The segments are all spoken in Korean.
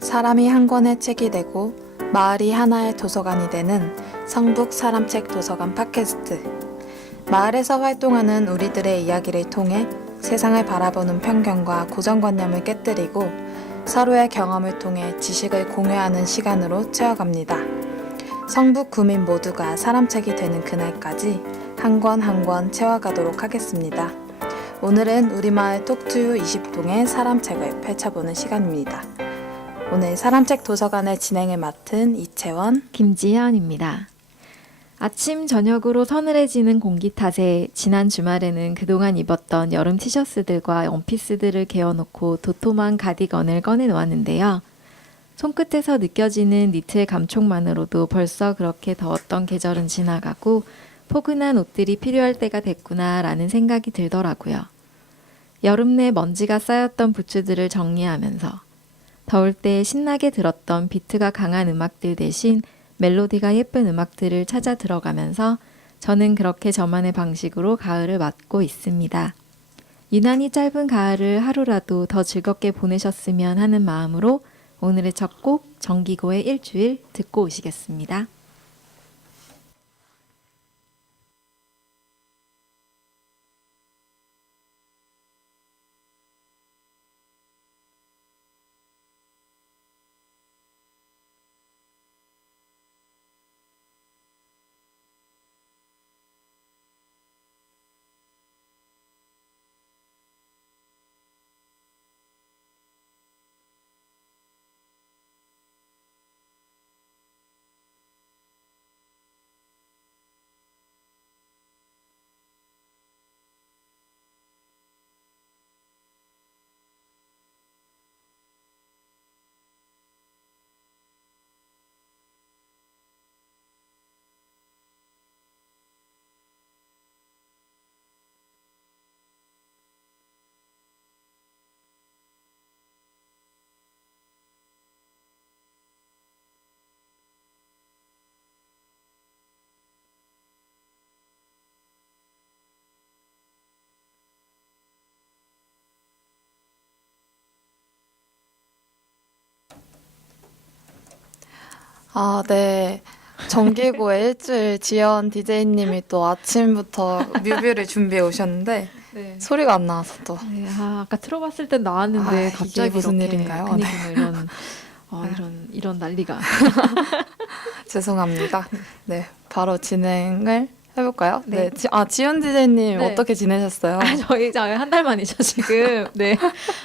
사람이 한 권의 책이 되고 마을이 하나의 도서관이 되는 성북 사람책 도서관 팟캐스트. 마을에서 활동하는 우리들의 이야기를 통해 세상을 바라보는 편견과 고정관념을 깨뜨리고 서로의 경험을 통해 지식을 공유하는 시간으로 채워갑니다. 성북 구민 모두가 사람책이 되는 그날까지 한 권 한 권 채워가도록 하겠습니다. 오늘은 우리 마을 톡투유 20동의 사람책을 펼쳐보는 시간입니다. 오늘 사람책 도서관의 진행을 맡은 이채원, 김지현입니다. 아침 저녁으로 서늘해지는 공기 탓에 지난 주말에는 그동안 입었던 여름 티셔츠들과 원피스들을 개어놓고 도톰한 가디건을 꺼내놓았는데요. 손끝에서 느껴지는 니트의 감촉만으로도 벌써 그렇게 더웠던 계절은 지나가고 포근한 옷들이 필요할 때가 됐구나라는 생각이 들더라고요. 여름 내 먼지가 쌓였던 부츠들을 정리하면서 더울 때 신나게 들었던 비트가 강한 음악들 대신 멜로디가 예쁜 음악들을 찾아 들어가면서 저는 그렇게 저만의 방식으로 가을을 맞고 있습니다. 유난히 짧은 가을을 하루라도 더 즐겁게 보내셨으면 하는 마음으로 오늘의 첫 곡 정기고의 일주일 듣고 오시겠습니다. 네. 정기고의 일주일 지연 DJ님이 또 아침부터 뮤비를 준비해 오셨는데 네. 소리가 안 나와서 또 네, 아까 틀어봤을 땐 나왔는데 이게 갑자기 무슨 이렇게 일인가요? 그니까 이런 난리가. 죄송합니다. 네, 바로 진행을 해볼까요? 네. 지연 DJ님 네. 어떻게 지내셨어요? 저희 한 달 만이죠 지금. 네,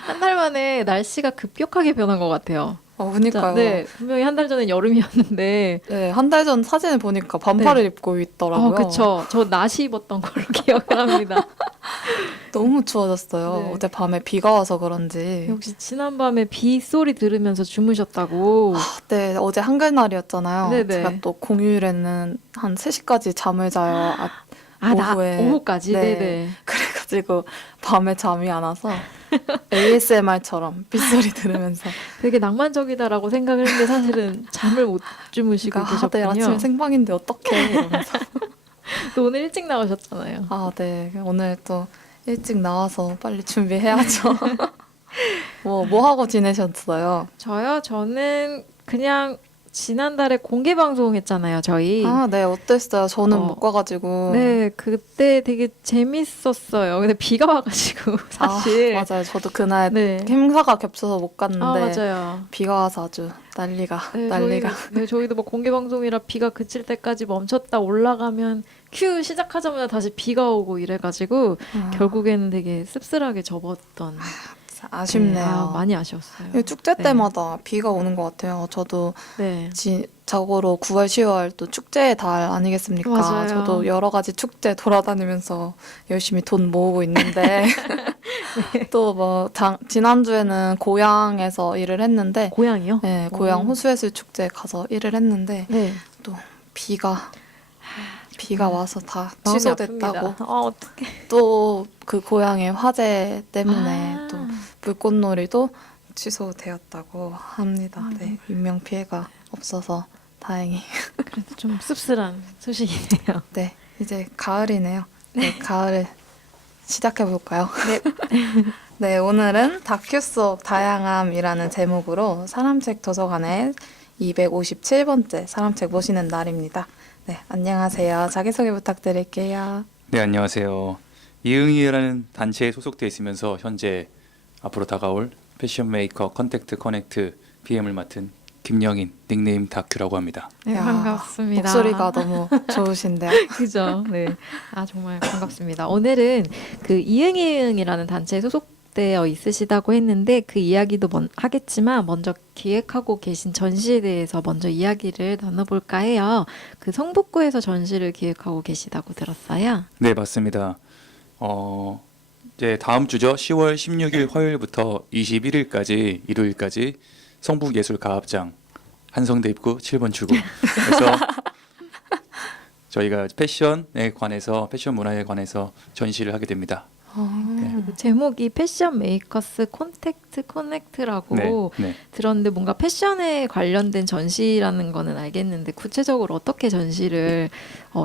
한 달 만에 날씨가 급격하게 변한 것 같아요. 그니까요. 네, 분명히 한 달 전엔 여름이었는데. 네, 한 달 전 사진을 보니까 반팔을 입고 있더라고요. 그쵸. 저 나시 입었던 걸로 기억을 합니다. 너무 추워졌어요. 네. 어제 밤에 비가 와서 그런지. 역시 지난밤에 비 소리 들으면서 주무셨다고. 네, 어제 한글날이었잖아요. 네네. 제가 또 공휴일에는 한 3시까지 잠을 자요. 오후에. 오후까지? 네. 네네. 그래가지고 밤에 잠이 안 와서 ASMR처럼 빗소리 들으면서 되게 낭만적이다라고 생각을 했는데 사실은 잠을 못 주무시고 그러니까 내일 계셨군요. 아침에 생방인데 어떡해 이러면서 또 오늘 일찍 나오셨잖아요. 네. 오늘 또 일찍 나와서 빨리 준비해야죠. 뭐 하고 지내셨어요? 저는 그냥 지난달에 공개 방송했잖아요, 저희. 네. 어땠어요? 저는 어, 못 가가지고. 네, 그때 되게 재밌었어요. 근데 비가 와가지고 사실. 맞아요. 저도 그날 네. 행사가 겹쳐서 못 갔는데 맞아요. 비가 와서 아주 난리가. 저희도 뭐 공개 방송이라 비가 그칠 때까지 멈췄다 올라가면 큐 시작하자마자 다시 비가 오고 이래가지고 결국에는 되게 씁쓸하게 접었던. 아쉽네요. 많이 아쉬웠어요. 축제 네. 때마다 비가 오는 것 같아요. 저도 네. 자고로 9월, 10월 또 축제의 달 아니겠습니까? 맞아요. 저도 여러 가지 축제 돌아다니면서 열심히 돈 모으고 있는데 또 지난주에는 고향에서 일을 했는데 고향이요? 네, 고향 호수예술 축제에 가서 일을 했는데 네. 또 비가 와서 다 마음이 취소됐다고. 아픕니다. 어떡해. 또 그 고향의 화재 때문에 또 불꽃놀이도 취소되었다고 합니다. 네, 인명 피해가 없어서 다행히. 그래도 좀 씁쓸한 소식이네요. 네, 이제 가을이네요. 네, 가을을 시작해 볼까요? 네. 네, 오늘은 다큐 속 다양함이라는 제목으로 사람책 도서관의 257번째 사람책 모시는 날입니다. 네, 안녕하세요. 자기소개 부탁드릴게요. 네, 안녕하세요. 이응이라는 단체에 소속돼 있으면서 현재 앞으로 다가올 패션 메이커 컨택트 커넥트 PM을 맡은 김영인, 닉네임 다큐라고 합니다. 네, 야, 반갑습니다. 목소리가 너무 좋으신데요. 그죠? 네. 아, 정말 반갑습니다. 오늘은 그 이응이응이라는 단체에 소속되어 있으시다고 했는데 그 이야기도 하겠지만 먼저 기획하고 계신 전시에 대해서 먼저 이야기를 나눠볼까 해요. 그 성북구에서 전시를 기획하고 계시다고 들었어요. 네, 맞습니다. 이제 다음 주죠. 10월 16일 화요일부터 21일까지 일요일까지 성북예술가합장 한성대 입구 7번 출구. 그래서 저희가 패션에 관해서 패션 문화에 관해서 전시를 하게 됩니다. 그 제목이 패션 메이커스 콘택트 커넥트라고 네, 네. 들었는데 뭔가 패션에 관련된 전시라는 거는 알겠는데 구체적으로 어떻게 전시를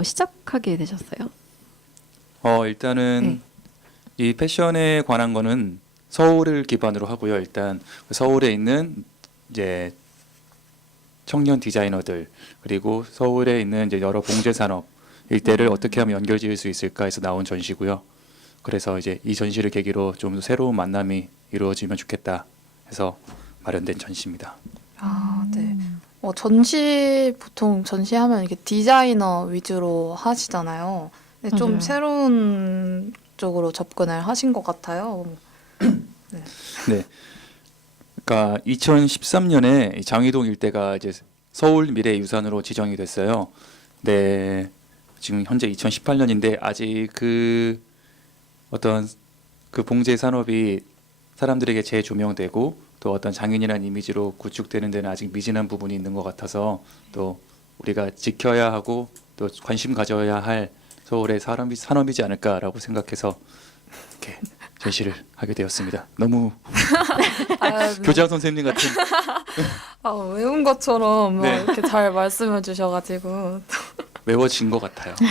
시작하게 되셨어요? 일단은 이 패션에 관한 거는 서울을 기반으로 하고요. 일단 서울에 있는 이제 청년 디자이너들 그리고 서울에 있는 이제 여러 봉제 산업 일대를 어떻게 하면 연결지을 수 있을까 해서 나온 전시고요. 그래서 이제 이 전시를 계기로 좀 새로운 만남이 이루어지면 좋겠다 해서 마련된 전시입니다. 아, 네. 전시 보통 전시하면 이게 디자이너 위주로 하시잖아요. 근데 좀 맞아요. 새로운 쪽으로 접근을 하신 것 같아요. 네. 그러니까 2013년에 장위동 일대가 이제 서울 미래유산으로 지정이 됐어요. 네. 지금 현재 2018년인데 아직 그 어떤 그 봉제 산업이 사람들에게 재조명되고 또 어떤 장인이라는 이미지로 구축되는 데는 아직 미진한 부분이 있는 것 같아서 또 우리가 지켜야 하고 또 관심 가져야 할 서울의 산업이지 않을까라고 생각해서 이렇게 전시를 하게 되었습니다. 너무 아, 교장 선생님 같은. 외운 것처럼 막 네. 이렇게 잘 말씀해 주셔가지고 외워진 것 같아요. 네.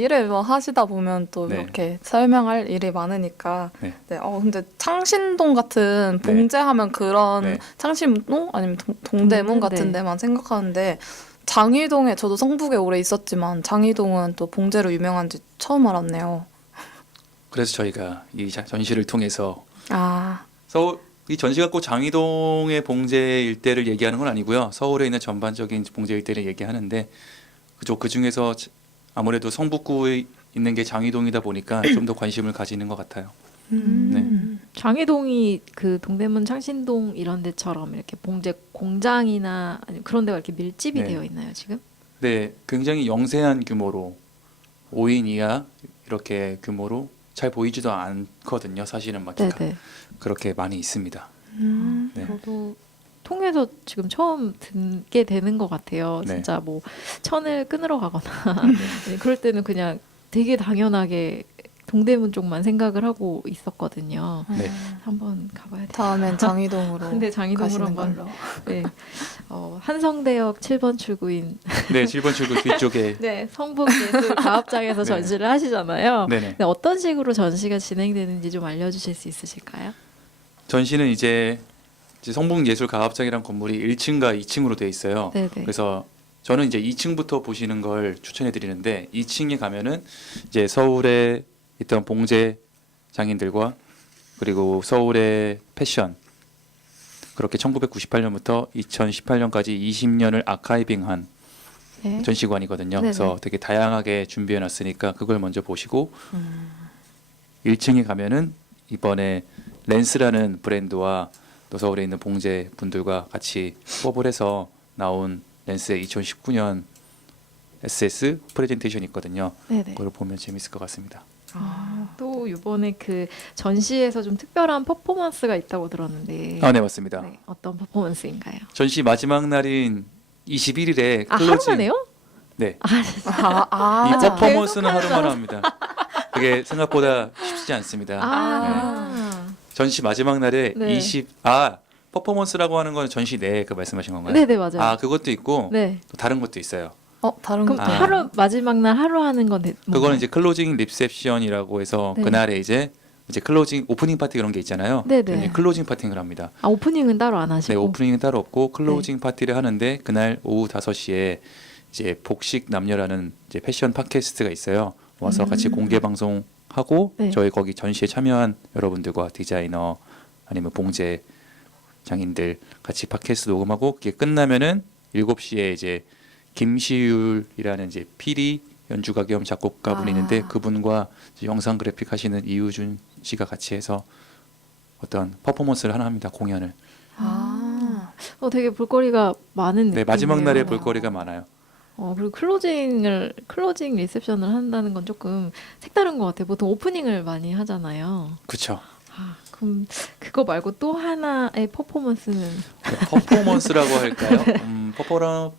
일을 뭐 하시다 보면 또 네. 이렇게 설명할 일이 많으니까 네. 네. 근데 창신동 같은 네. 봉제하면 그런 네. 창신동 아니면 동대문 동대. 같은 데만 생각하는데 장위동에 저도 성북에 오래 있었지만 장위동은 또 봉제로 유명한지 처음 알았네요. 그래서 저희가 이 전시를 통해서 아, 서울 이 전시가 꼭 장위동의 봉제 일대를 얘기하는 건 아니고요. 서울에 있는 전반적인 봉제 일대를 얘기하는데 그 중에서 아무래도 성북구에 있는 게 장위동이다 보니까 좀 더 관심을 가지는 것 같아요. 장위동이 그 동대문 창신동 이런 데처럼 이렇게 봉제 공장이나 아니면 그런 데가 이렇게 밀집이 네. 되어 있나요, 지금? 네, 굉장히 영세한 규모로 5인 이하 이렇게 규모로 잘 보이지도 않거든요. 사실은 막 네네. 그렇게 많이 있습니다. 네. 저도 통해서 지금 처음 듣게 되는 것 같아요. 네. 진짜 뭐 천을 끊으러 가거나 아니, 그럴 때는 그냥 되게 당연하게 동대문 쪽만 생각을 하고 있었거든요. 네. 한번 가봐야 돼요. 다음엔 장위동으로 근데 장이동으로 가시는 한번 걸로. 네. 한성대역 7번 출구인 네, 7번 출구 뒤쪽에. 네, 성북예술가합장에서 네. 전시를 하시잖아요. 네네. 네, 어떤 식으로 전시가 진행되는지 좀 알려주실 수 있으실까요? 전시는 이제 성북예술가합장이란 건물이 1층과 2층으로 되어 있어요. 네네. 그래서 저는 이제 2층부터 보시는 걸 추천해 드리는데 2층에 가면은 이제 서울에 있던 봉제 장인들과 그리고 서울의 패션 그렇게 1998년부터 2018년까지 20년을 아카이빙한 네. 전시관이거든요. 네네. 그래서 되게 다양하게 준비해 놨으니까 그걸 먼저 보시고 1층에 가면은 이번에 렌스라는 브랜드와 또 서울에 있는 봉제 분들과 같이 협업을 해서 나온 렌스의 2019년 SS 프레젠테이션이 있거든요. 네네. 그걸 보면 재밌을 것 같습니다. 또 이번에 그 전시에서 좀 특별한 퍼포먼스가 있다고 들었는데 네, 맞습니다. 네, 어떤 퍼포먼스인가요? 전시 마지막 날인 21일에 아, 클로징. 하루만 해요? 네. 아, 이 퍼포먼스는 하루만 합니다. 그게 생각보다 쉽지 않습니다. 전시 마지막 날에 네. 퍼포먼스라고 하는 건 전시 내에 그 말씀하신 건가요? 네네, 맞아요. 아, 그것도 있고 네. 또 다른 것도 있어요. 다른 그럼 것도 하루 마지막 날 하루 하는 건 그거는 이제 클로징 리셉션이라고 해서 네. 그날에 이제 이제 클로징 오프닝 파티 그런 게 있잖아요. 네네. 저희는 클로징 파티를 합니다. 아, 오프닝은 따로 안 하시고. 네, 오프닝은 따로 없고 클로징 파티를 하는데 그날 오후 5시에 이제 복식 남녀라는 이제 패션 팟캐스트가 있어요. 와서 같이 공개 방송하고 네. 저희 거기 전시에 참여한 여러분들과 디자이너 아니면 봉제 장인들 같이 팟캐스트 녹음하고 그게 끝나면은 7시에 이제 김시율이라는 이제 피리 연주가 겸 작곡가분이 있는데 그분과 이제 영상 그래픽 하시는 이우준 씨가 같이 해서 어떤 퍼포먼스를 하나 합니다. 공연을. 되게 볼거리가 많은 네, 느낌이에요. 마지막 날에 볼거리가 많아요. 그리고 클로징 리셉션을 한다는 건 조금 색다른 것 같아요. 보통 오프닝을 많이 하잖아요. 그렇죠. 그럼 그거 말고 또 하나의 퍼포먼스는 퍼포먼스라고 할까요? 퍼포랑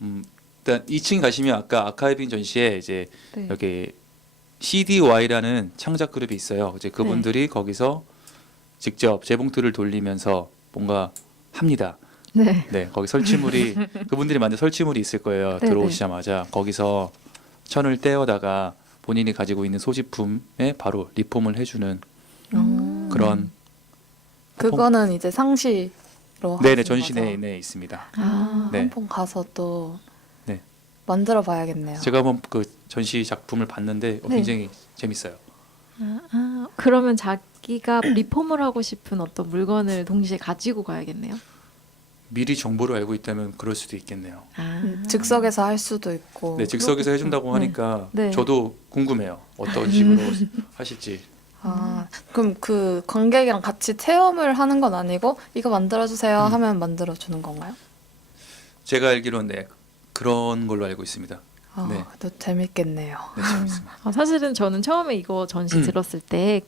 일단 2층 가시면 아까 아카이빙 전시에 이제 네. 여기 CDY라는 창작 그룹이 있어요. 이제 그분들이 거기서 직접 재봉틀을 돌리면서 뭔가 합니다. 네. 네, 거기 설치물이 그분들이 만든 설치물이 있을 거예요. 네네. 들어오시자마자 거기서 천을 떼어다가 본인이 가지고 있는 소지품에 바로 리폼을 해주는 그런 그거는 이제 상시로 네네 하신 전시 거죠? 내에 있습니다. 네. 한번 가서 또 네. 만들어 봐야겠네요. 제가 한번 그 전시 작품을 봤는데 네. 굉장히 재밌어요. 그러면 자기가 리폼을 하고 싶은 어떤 물건을 동시에 가지고 가야겠네요. 미리 정보를 알고 있다면 그럴 수도 있겠네요. 즉석에서 할 수도 있고. 네, 즉석에서 해준다고 네. 하니까 네. 저도 궁금해요. 어떤 식으로 하실지. 그럼 그 관객이랑 같이 체험을 하는 건 아니고 이거 만들어주세요 음. 하면 만들어주는 건가요? 제가 알기로는 네, 그런 걸로 알고 있습니다. 네. 또 재밌겠네요. 네, 재밌습니다. 사실은 저는 처음에 이거 전시 들었을 때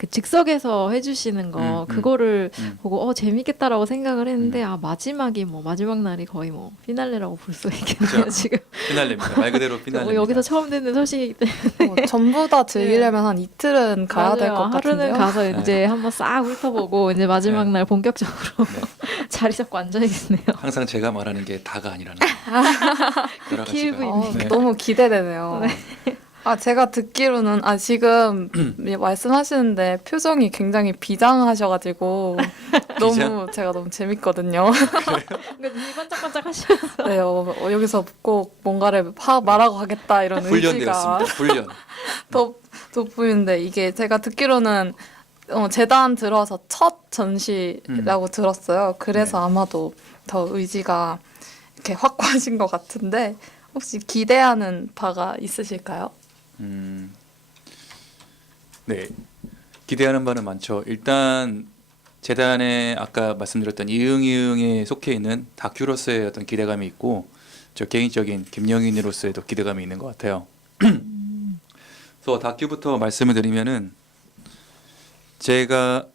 그 즉석에서 해주시는 거 그거를 보고 재밌겠다라고 생각을 했는데 마지막이 마지막 날이 거의 피날레라고 볼 수 있겠네요. 그렇죠. 지금 피날레입니다. 말 그대로 피날레입니다. 여기서 처음 듣는 소식이기 때문에 전부 다 즐기려면 한 이틀은 가야 될 것 같은데요. 하루는 가서 이제 한번 싹 훑어보고 이제 마지막 네. 날 본격적으로 자리 잡고 앉아야겠네요. 항상 제가 말하는 게 다가 아니라는 여러 기회가 가지가. 네. 너무 기대되네요. 제가 듣기로는 지금 말씀하시는데 표정이 굉장히 비장하셔가지고 제가 너무 재밌거든요. 그러니까 눈이 반짝반짝 하시면서 네, 여기서 꼭 뭔가를 말하고 가겠다 이런 의지가 훈련되었습니다. 훈련. 돋보이는데 이게 제가 듣기로는 재단 들어서 첫 전시라고 들었어요. 그래서 아마도 더 의지가 이렇게 확고하신 것 같은데 혹시 기대하는 바가 있으실까요? 네, 기대하는 바는 많죠. 일단 재단에 아까 말씀드렸던 이응이응에 속해 있는 다큐로서의 어떤 기대감이 있고 저 개인적인 김영인으로서의도 기대감이 있는 것 같아요. 그래서 다큐부터 말씀을 드리면은 제가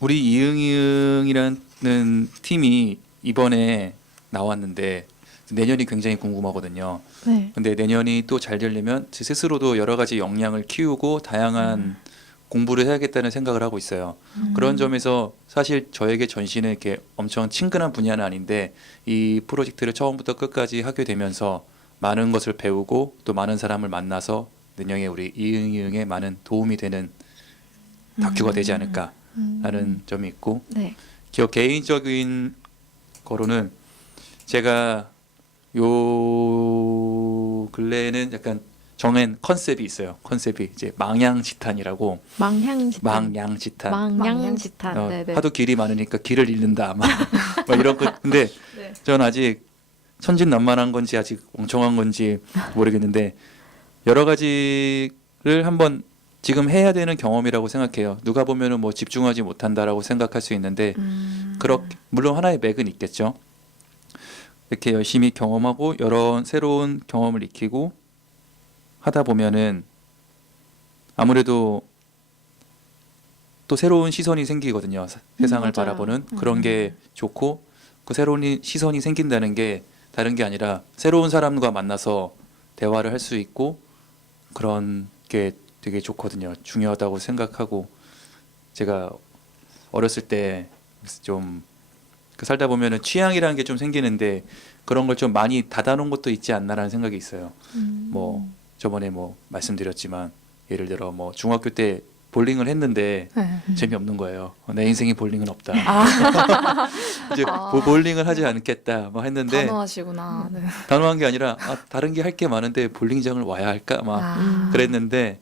우리 이응이응이라는 팀이 이번에 나왔는데 내년이 굉장히 궁금하거든요. 네. 근데 내년이 또 잘 되려면 제 스스로도 여러 가지 역량을 키우고 다양한 공부를 해야겠다는 생각을 하고 있어요. 그런 점에서 사실 저에게 전시는 이렇게 엄청 친근한 분야는 아닌데 이 프로젝트를 처음부터 끝까지 하게 되면서 많은 것을 배우고 또 많은 사람을 만나서 내년에 우리 이응이응에 많은 도움이 되는 다큐가 되지 않을까라는 점이 있고 네. 개인적인 거로는 제가 요 근래에는 약간 정한 컨셉이 있어요. 컨셉이 이제 망양지탄이라고. 망양지탄. 망양지탄. 네네. 하도 길이 많으니까 길을 잃는다 아마. 막 이런 거. 근데 네. 전 아직 천진난만한 건지 아직 멍청한 건지 모르겠는데 여러 가지를 한번 지금 해야 되는 경험이라고 생각해요. 누가 보면은 집중하지 못한다라고 생각할 수 있는데 물론 하나의 맥은 있겠죠. 이렇게 열심히 경험하고 여러 새로운 경험을 익히고 하다 보면은 아무래도 또 새로운 시선이 생기거든요. 세상을 맞아요. 바라보는 그런 게 좋고 그 새로운 시선이 생긴다는 게 다른 게 아니라 새로운 사람과 만나서 대화를 할 수 있고 그런 게 되게 좋거든요. 중요하다고 생각하고 제가 어렸을 때 좀 살다 보면은 취향이라는 게 좀 생기는데 그런 걸 좀 많이 닫아놓은 것도 있지 않나라는 생각이 있어요. 저번에 말씀드렸지만 예를 들어 뭐 중학교 때 볼링을 했는데 네. 재미없는 거예요. 내 인생에 볼링은 없다. 이제 아. 볼링을 하지 않겠다 뭐 했는데 단호하시구나. 네. 단호한 게 아니라 다른 게 할 게 많은데 볼링장을 와야 할까 막 아. 그랬는데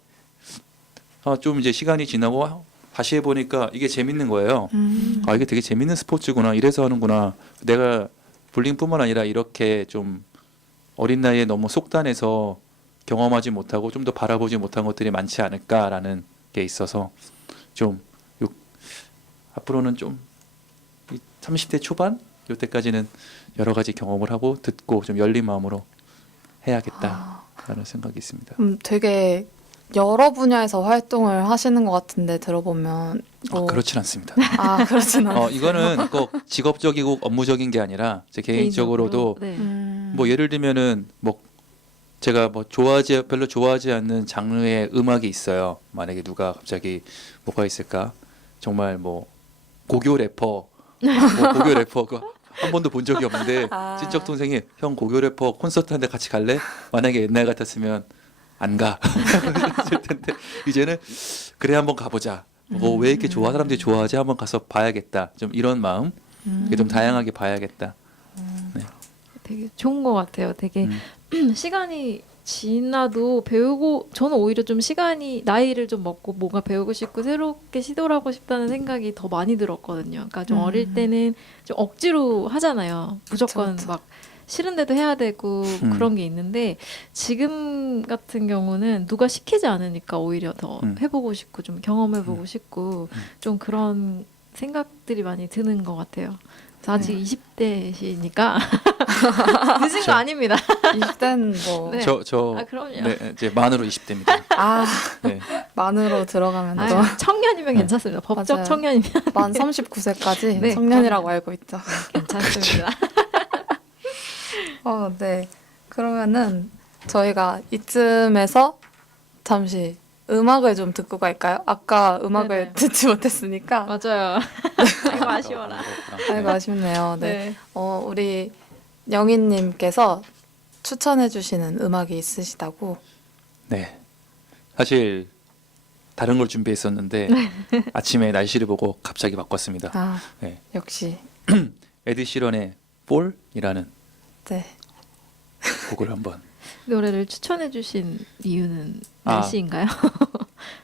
좀 이제 시간이 지나고 다시 해보니까 이게 재밌는 거예요. 이게 되게 재밌는 스포츠구나. 이래서 하는구나. 내가 볼링뿐만 아니라 이렇게 좀 어린 나이에 너무 속단해서 경험하지 못하고 좀 더 바라보지 못한 것들이 많지 않을까라는 게 있어서 좀 앞으로는 좀 30대 초반 이때까지는 여러 가지 경험을 하고 듣고 좀 열린 마음으로 해야겠다라는 생각이 있습니다. 되게 여러 분야에서 활동을 하시는 것 같은데 들어보면 그렇진 않습니다. 그렇진 않아요. 이거는 꼭 직업적이고 업무적인 게 아니라 제 개인적으로도 네. 뭐 예를 들면은 뭐 제가 뭐 별로 좋아하지 않는 장르의 음악이 있어요. 만약에 누가 갑자기 뭐가 있을까? 정말 뭐 고교 래퍼 그거 한 번도 본 적이 없는데 친척 동생이 형 고교 래퍼 콘서트 한데 같이 갈래? 만약에 옛날 같았으면 안 가. 그랬을 텐데 이제는 그래 한번 가보자. 왜 이렇게 사람들이 좋아하지? 한번 가서 봐야겠다. 좀 이런 마음. 좀 다양하게 봐야겠다. 네. 되게 좋은 것 같아요. 되게 시간이 지나도 배우고 저는 오히려 좀 나이를 좀 먹고 뭔가 배우고 싶고 새롭게 시도를 하고 싶다는 생각이 더 많이 들었거든요. 그러니까 좀 어릴 때는 좀 억지로 하잖아요. 무조건 그쵸. 막 싫은데도 해야 되고 그런 게 있는데 지금 같은 경우는 누가 시키지 않으니까 오히려 더 해보고 싶고 좀 경험해보고 싶고 좀 그런 생각들이 많이 드는 것 같아요. 그래서 아직 20대시니까 늦은 거 아닙니다. 20대는 뭐 네. 그럼요. 네, 이제 만으로 20대입니다. 네. 만으로 들어가면 또 청년이면 괜찮습니다. 법적 맞아요. 청년이면 만 39세까지 네, 청년이라고 알고 있죠. 괜찮습니다. 네. 그러면은 저희가 이쯤에서 잠시 음악을 좀 듣고 갈까요? 아까 음악을 네네. 듣지 못했으니까. 맞아요. 아이고 아쉬워라. 아이고 아쉽네요. 네. 네. 우리 영희님께서 추천해주시는 음악이 있으시다고. 네. 사실 다른 걸 준비했었는데 아침에 날씨를 보고 갑자기 바꿨습니다. 네. 역시. 에드 시런의 Fall이라는 네. 곡을 한번 노래를 추천해주신 이유는 날씨인가요?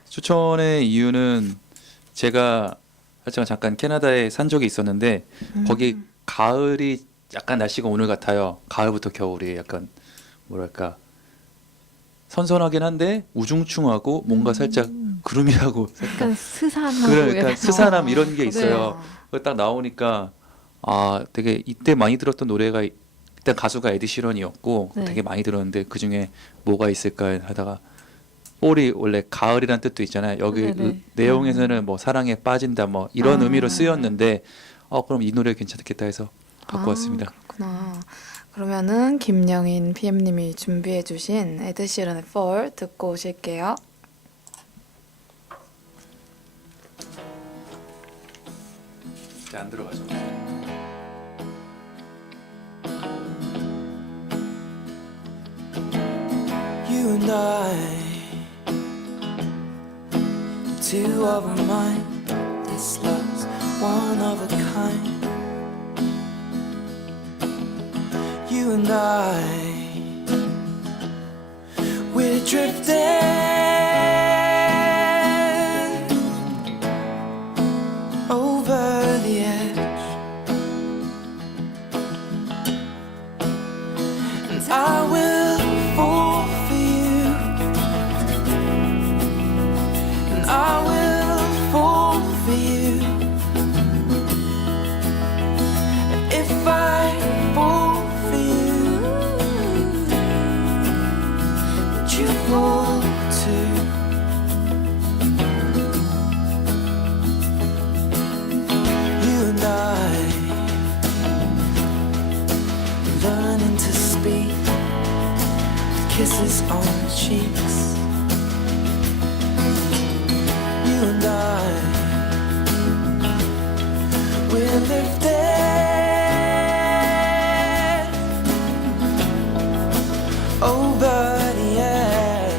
추천의 이유는 제가 잠깐 캐나다에 산 적이 있었는데 거기 가을이 약간 날씨가 오늘 같아요. 가을부터 겨울이 약간 뭐랄까 선선하긴 한데 우중충하고 뭔가 살짝 구름이라고 약간 스산하고 그러니까 약간 스산함 이런 게 네. 있어요. 딱 나오니까 되게 이때 많이 들었던 노래가 일단 가수가 에드 시런이었고 네. 되게 많이 들었는데 그 중에 뭐가 있을까 하다가 폴이 원래 가을이란 뜻도 있잖아요. 여기 네네. 내용에서는 뭐 사랑에 빠진다 뭐 이런 의미로 쓰였는데 그럼 이 노래 괜찮겠다 해서 갖고 왔습니다. 그렇구나. 그러면은 김영인 PM님이 준비해주신 에드 시런의 Fall 듣고 오실게요. 안 들어가죠. You and I, two of a mind. This love's one of a kind. You and I, we're drifting over the edge, and I will fall for you, and I will fall for you, and if I fall for you, would you fall too? You and I, learning to speak, kisses on the cheeks. You and I, we're lifted over the edge,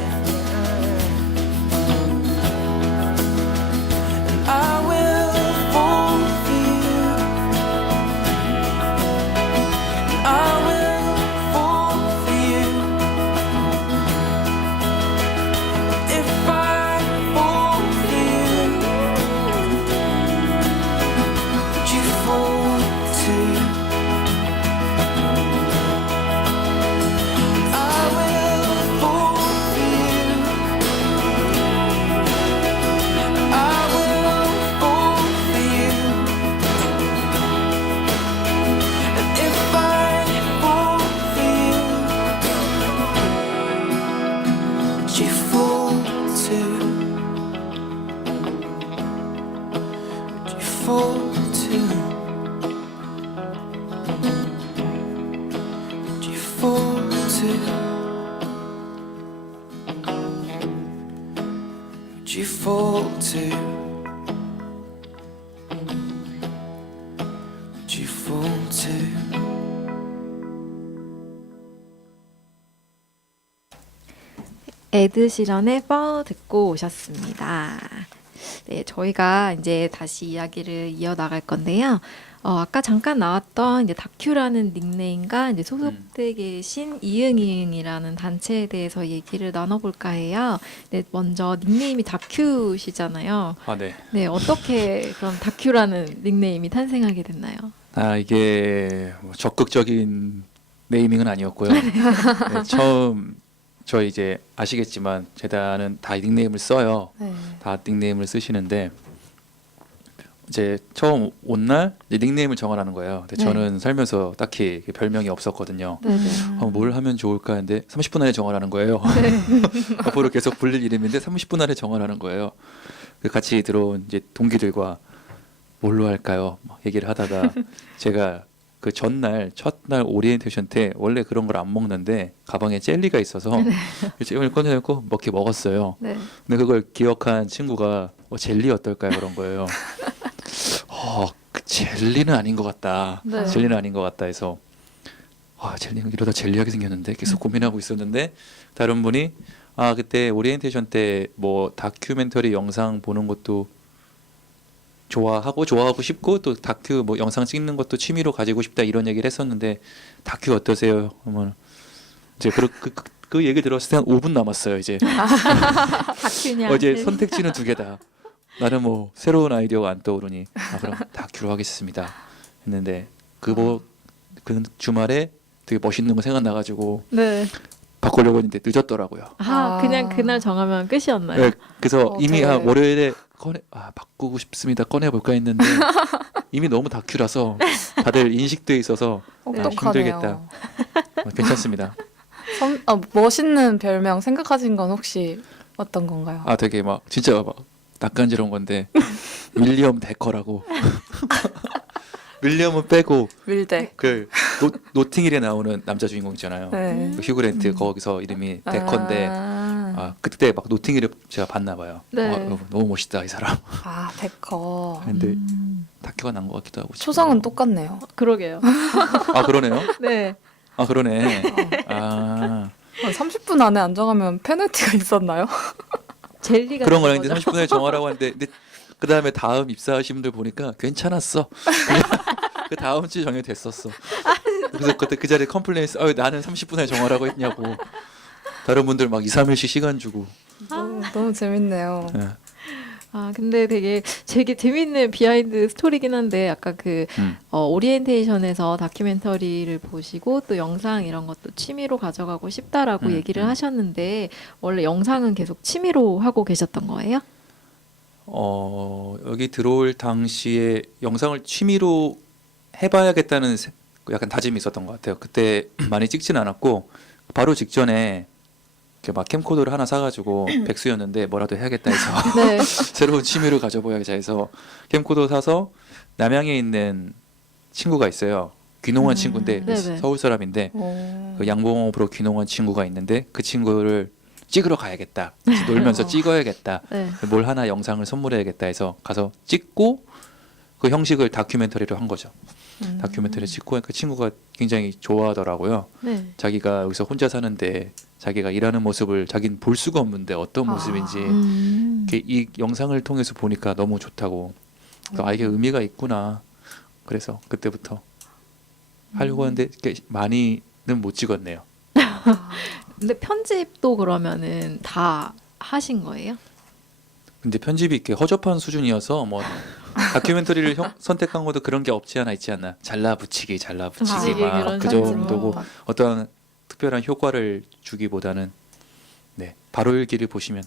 fall to? Would you fall to? Would you fall to? Would you fall to? 에드 시런의 Fall 듣고 오셨습니다. 네, 저희가 이제 다시 이야기를 이어나갈 건데요. 아까 잠깐 나왔던 이제 다큐라는 닉네임과 이제 소속돼 계신 이응이응이라는 단체에 대해서 얘기를 나눠볼까 해요. 네, 먼저 닉네임이 다큐시잖아요. 아, 네. 네, 어떻게 그럼 다큐라는 닉네임이 탄생하게 됐나요? 아, 이게 뭐 적극적인 네이밍은 아니었고요. 네, 처음 저 이제 아시겠지만 재단은 다 닉네임을 써요. 네. 다 닉네임을 쓰시는데 이제 처음 온 날 닉네임을 정하라는 거예요. 근데 네. 저는 살면서 딱히 별명이 없었거든요. 네네. 뭘 하면 좋을까 했는데 30분 안에 정하라는 거예요. 앞으로 계속 불릴 이름인데 30분 안에 정하라는 거예요. 같이 들어온 이제 동기들과 뭘로 할까요? 막 얘기를 하다가 제가 그 첫날 오리엔테이션 때 원래 그런 걸 안 먹는데 가방에 젤리가 있어서 젤리를 꺼내놓고 먹게 먹었어요. 네. 근데 그걸 기억한 친구가 젤리 어떨까요? 그런 거예요. 그 젤리는 아닌 것 같다. 네. 젤리는 아닌 것 같다 해서 젤리는 이러다 젤리하게 생겼는데 계속 고민하고 있었는데 다른 분이 그때 오리엔테이션 때 뭐 다큐멘터리 영상 보는 것도 좋아하고 싶고 또 다큐 뭐 영상 찍는 것도 취미로 가지고 싶다 이런 얘기를 했었는데 다큐 어떠세요? 그러면 이제 그 얘기 들었을 때 한 5분 남았어요. 이제 다큐냐? 이제 선택지는 2개다. 나는 뭐 새로운 아이디어가 안 떠오르니 그럼 다큐로 하겠습니다. 했는데 그 주말에 되게 멋있는 거 생각나가지고 네. 바꾸려고 했는데 늦었더라고요. 그냥 그날 정하면 끝이었나요? 네, 그래서 이미 되게- 월요일에 바꾸고 싶습니다. 꺼내볼까 했는데 이미 너무 다큐라서 다들 인식돼 있어서 힘들겠다. 괜찮습니다. 멋있는 별명 생각하신 건 혹시 어떤 건가요? 되게 막 진짜 막 낯간지러운 건데 윌리엄 데커라고 윌리엄은 빼고 밀대. 그 노팅힐에 나오는 남자 주인공 있잖아요. 네. 그 휴그랜트 거기서 이름이 데커인데 그때 막 노팅힐을 제가 봤나 봐요. 네. 너무 멋있다 이 사람. 데커. 근데 다큐가 난 것 같기도 하고. 초성은 똑같네요. 그러게요. 그러네요. 네. 그러네. 30분 안에 안 정하면 페널티가 있었나요? 젤리가 그런 된 거는 이제 거죠? 30분에 정하라고 하는데 근데 그 다음에 다음 입사하신 분들 보니까 괜찮았어. 그 다음 주에 정해됐었어. 그래서 그때 그 자리에 컴플레인스 나는 30분에 정하라고 했냐고. 다른 분들 막 2, 3일씩 시간 주고. 너무 재밌네요. 네. 근데 되게 재밌는 비하인드 스토리긴 한데 아까 오리엔테이션에서 다큐멘터리를 보시고 또 영상 이런 것도 취미로 가져가고 싶다라고 얘기를 하셨는데 원래 영상은 계속 취미로 하고 계셨던 거예요? 여기 들어올 당시에 영상을 취미로 해봐야겠다는 약간 다짐이 있었던 것 같아요. 그때 많이 찍진 않았고 바로 직전에 이렇게 막 캠코더를 하나 사가지고 백수였는데 뭐라도 해야겠다 해서 네. 새로운 취미를 가져봐야겠다 해서 캠코더 사서 남양에 있는 친구가 있어요. 귀농한 친구인데 네네. 서울 사람인데 그 양봉업으로 귀농한 친구가 있는데 그 친구를 찍으러 가야겠다. 같이 놀면서 찍어야겠다. 네. 뭘 하나 영상을 선물해야겠다 해서 가서 찍고 그 형식을 다큐멘터리로 한 거죠. 다큐멘터리 찍고 그 친구가 굉장히 좋아하더라고요. 네. 자기가 여기서 혼자 사는데 자기가 일하는 모습을 자기는 볼 수가 없는데 어떤 모습인지 이렇게 이 영상을 통해서 보니까 너무 좋다고. 그래서 이게 의미가 있구나. 그래서 그때부터 하려고 하는데 이렇게 많이는 못 찍었네요. 근데 편집도 그러면은 다 하신 거예요? 근데 편집이 이렇게 허접한 수준이어서 뭐 다큐멘터리를 선택한 것도 그런 게 없지 않아 있지 않나. 잘라붙이기 그런 막 그 정도고 어떤 특별한 효과를 주기보다는 바로 일기를 보시면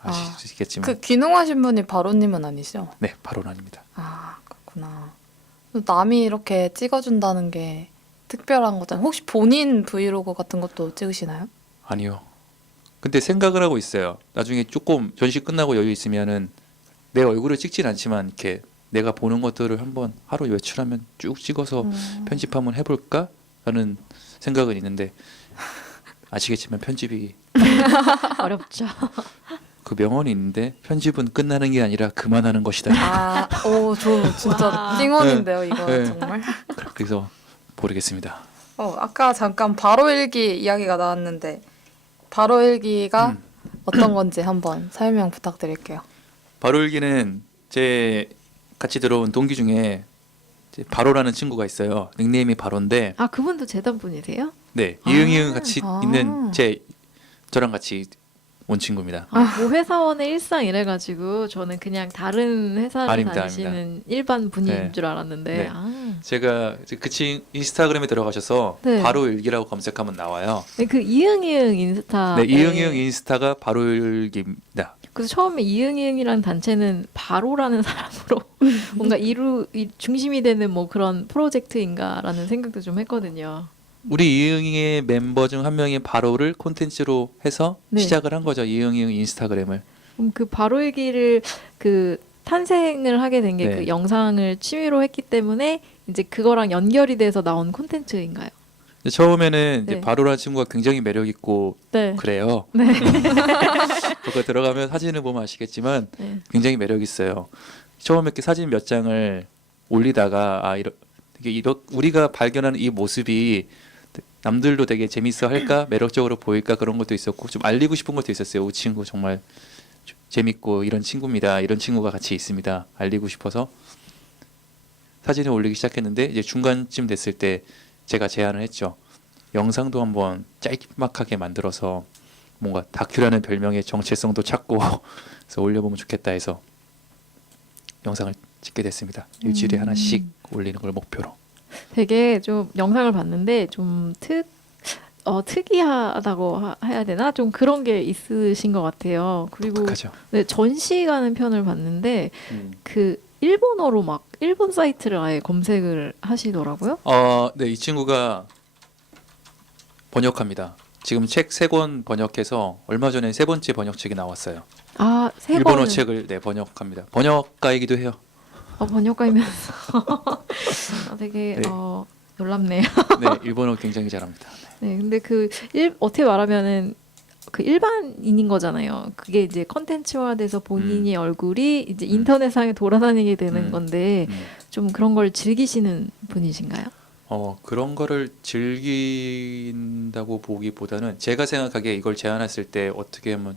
아시겠지만 그 귀농하신 분이 바로님은 아니시죠? 네, 바로는 아닙니다. 그렇구나. 남이 이렇게 찍어준다는 게 특별한 거잖아요. 혹시 본인 브이로그 같은 것도 찍으시나요? 아니요. 근데 생각을 하고 있어요. 나중에 조금 전시 끝나고 여유 있으면은 내 얼굴을 찍진 않지만 이렇게 내가 보는 것들을 한번 하루 외출하면 쭉 찍어서 편집 한번 해볼까 하는 생각은 있는데 아시겠지만 편집이 어렵죠. 그 명언이 있는데 편집은 끝나는 게 아니라 그만하는 것이다. 아, 오, 저 진짜 띵원인데요, 이거 네. 정말. 그래서 모르겠습니다. 아까 잠깐 바로 일기 이야기가 나왔는데 바로 일기가 어떤 건지 한번 설명 부탁드릴게요. 바로 일기는 제 같이 들어온 동기 중에 이제 바로라는 친구가 있어요. 닉네임이 바로인데 아 그분도 재단 분이세요? 네 이응이응 같이 아. 있는 저랑 같이 온 친구입니다. 뭐 회사원의 일상 이래가지고 저는 그냥 다른 회사를 아닙니다, 다니시는 일반 분인 네. 줄 알았는데 네. 아. 제가 이제 인스타그램에 들어가셔서 네. 바로 일기라고 검색하면 나와요. 네, 그 이응이응 인스타. 네 이응이응 인스타가 바로 일기입니다. 그래서 처음에 이응이응이라는 단체는 바로라는 사람으로 뭔가 중심이 되는 뭐 그런 프로젝트인가라는 생각도 좀 했거든요. 우리 이응이의 멤버 중 한 명이 바로를 콘텐츠로 해서 네. 시작을 한 거죠. 이응이응 인스타그램을. 그럼 그 바로 얘기를 그 탄생을 하게 된 게 그 네. 영상을 취미로 했기 때문에 이제 그거랑 연결이 돼서 나온 콘텐츠인가요? 근데 처음에는 이제 네. 바로라는 친구가 굉장히 매력 있고 네. 그래요. 네. 그거 들어가면 사진을 보면 아시겠지만 네. 굉장히 매력 있어요. 처음에 이렇게 사진 몇 장을 올리다가 우리가 발견하는 이 모습이 남들도 되게 재밌어 할까 매력적으로 보일까 그런 것도 있었고 좀 알리고 싶은 것도 있었어요. 이 친구 정말 재밌고 이런 친구입니다. 이런 친구가 같이 있습니다. 알리고 싶어서 사진을 올리기 시작했는데 이제 중간쯤 됐을 때 제가 제안을 했죠. 영상도 한번 짤막하게 만들어서 뭔가 다큐라는 별명의 정체성도 찾고 그래서 올려보면 좋겠다 해서 영상을 찍게 됐습니다. 일주일에 하나씩 올리는 걸 목표로. 되게 좀 영상을 봤는데 좀 특이하다고 해야 되나? 좀 그런 게 있으신 것 같아요. 그리고 독특하죠. 네, 전시가는 편을 봤는데 그 일본어로 막 일본 사이트를 아예 검색을 하시더라고요. 네, 이 친구가 번역합니다. 지금 책 3권 번역해서 얼마 전에 3번째 번역책이 나왔어요. 아, 세 일본어 번은 책을 번역합니다. 번역가이기도 해요. 번역가이면서 되게 네. 놀랍네요. 네, 일본어 굉장히 잘합니다. 네, 근데 어떻게 말하면은 그 일반인인 거잖아요. 그게 이제 컨텐츠화돼서 본인의 얼굴이 이제 인터넷상에 돌아다니게 되는 건데 좀 그런 걸 즐기시는 분이신가요? 그런 거를 즐긴다고 보기보다는 제가 생각하기에 이걸 제안했을 때 어떻게 하면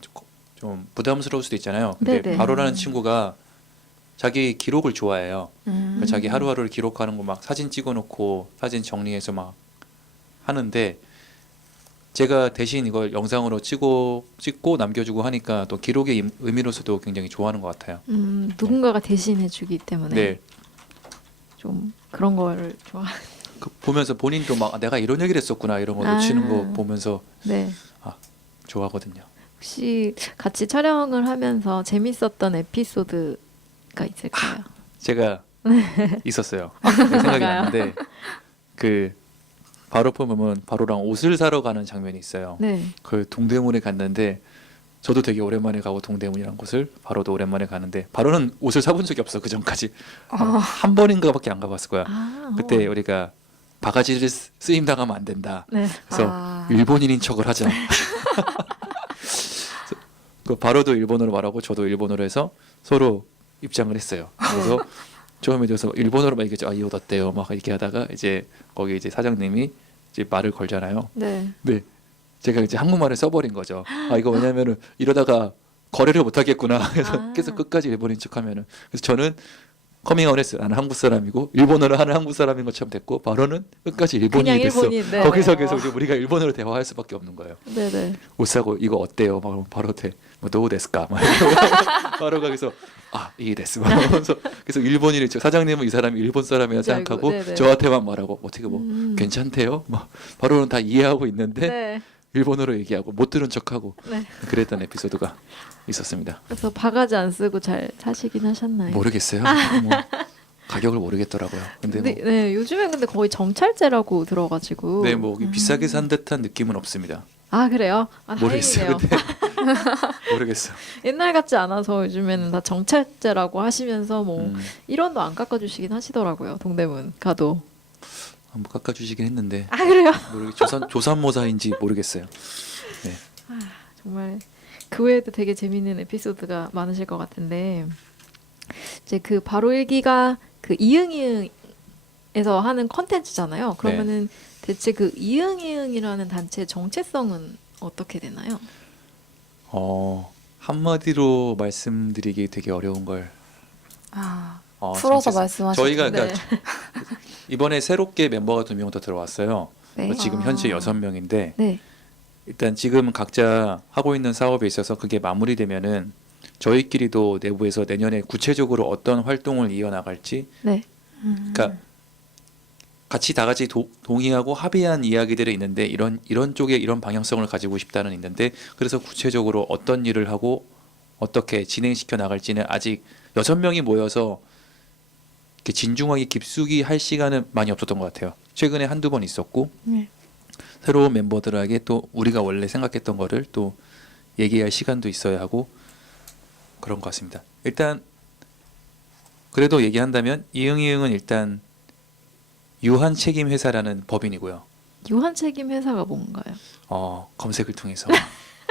좀 부담스러울 수도 있잖아요. 근데 네네. 바로라는 친구가 자기 기록을 좋아해요. 그러니까 자기 하루하루를 기록하는 거 막 사진 찍어놓고 사진 정리해서 막 하는데 제가 대신 이걸 영상으로 찍고 남겨주고 하니까 또 기록의 의미로서도 굉장히 좋아하는 것 같아요. 누군가가 대신해주기 때문에 네, 좀 그런 걸 좋아. 보면서 본인도 막 내가 이런 얘기를 했었구나 이런 거 놓치는 거 보면서 네. 좋아하거든요. 혹시 같이 촬영을 하면서 재밌었던 에피소드가 있을까요? 제가 있었어요. 생각이 뭔가요? 났는데 그 바로 보면 바로랑 옷을 사러 가는 장면이 있어요. 네. 그 동대문에 갔는데 저도 되게 오랜만에 가고 동대문이란 곳을 바로도 오랜만에 가는데 바로는 옷을 사본 적이 없어 그 전까지 한 번인가밖에 안 가봤을 거야. 그때 우리가 바가지를 쓰임 당하면 안 된다. 네. 그래서 일본인인 척을 하자. 그 바로도 일본어로 말하고 저도 일본어로 해서 서로 입장을 했어요. 그래서 처음에 들어서 일본어로 막 얘기했죠. 이 옷 어때요? 막 이렇게 하다가 이제 거기 이제 사장님이 이제 말을 걸잖아요. 네. 네, 제가 이제 한국말을 써버린 거죠. 이거 왜냐면은 이러다가 거래를 못 하겠구나. 그래서 계속 끝까지 일본인 척하면은 그래서 저는 커밍아웃 했어요. 나는 한국 사람이고 일본어를 하는 한국 사람인 것처럼 됐고 바로는 끝까지 일본인이 그냥 됐어. 일본인, 네. 거기서 계속 우리가 일본어로 대화할 수밖에 없는 거예요. 네네. 옷 사고 이거 어때요? 막 바로 뭐 노우 데스까? 막 바로 거기서 이게 데스. 그래서 계속 일본인이 사장님은 이 사람이 일본 사람이라 생각하고 네네. 저한테만 말하고 어떻게 뭐 괜찮대요? 막 바로는 다 이해하고 있는데 네. 일본어로 얘기하고 못 들은 척하고 네. 그랬던 에피소드가 있었습니다. 그래서 바가지 안 쓰고 잘 사시긴 하셨나요? 모르겠어요. 뭐 가격을 모르겠더라고요. 근데 네, 네, 요즘엔 근데 거의 정찰제라고 들어가지고. 뭐 비싸게 산 듯한 느낌은 없습니다. 아 그래요? 모르겠어요. 다행이네요. 근데 모르겠어. 옛날 같지 않아서 요즘에는 다 정찰제라고 하시면서 뭐 음, 1원도 안 깎아주시긴 하시더라고요. 동대문 가도. 한번 깎아주시긴 했는데 아 그래요? 조산모사인지 모르겠어요. 네. 정말 그 외에도 되게 재밌는 에피소드가 많으실 것 같은데 이제 그 바로 일기가 그 이응이응에서 하는 컨텐츠잖아요. 그러면은 대체 그 이응이응이라는 단체의 정체성은 어떻게 되나요? 한마디로 말씀드리기 되게 어려운 걸. 풀어서 정체성. 말씀하셔도 저희가 네. 그러니까 이번에 새롭게 멤버가 2명 더 들어왔어요. 네. 지금 현재 6명인데 네. 일단 지금 각자 하고 있는 사업에 있어서 그게 마무리되면은 저희끼리도 내부에서 내년에 구체적으로 어떤 활동을 이어나갈지 네. 그러니까 같이 다 같이 동의하고 합의한 이야기들이 있는데 이런 쪽에 이런 방향성을 가지고 싶다는 있는데 그래서 구체적으로 어떤 일을 하고 어떻게 진행시켜 나갈지는 아직 6명이 모여서 이렇게 진중하게 깊숙이 할 시간은 많이 없었던 것 같아요. 최근에 한두 번 있었고 네. 새로운 멤버들에게 또 우리가 원래 생각했던 거를 또 얘기할 시간도 있어야 하고 그런 것 같습니다. 일단 그래도 얘기한다면 이응이응은 일단 유한 책임 회사라는 법인이고요. 유한 책임 회사가 뭔가요? 검색을 통해서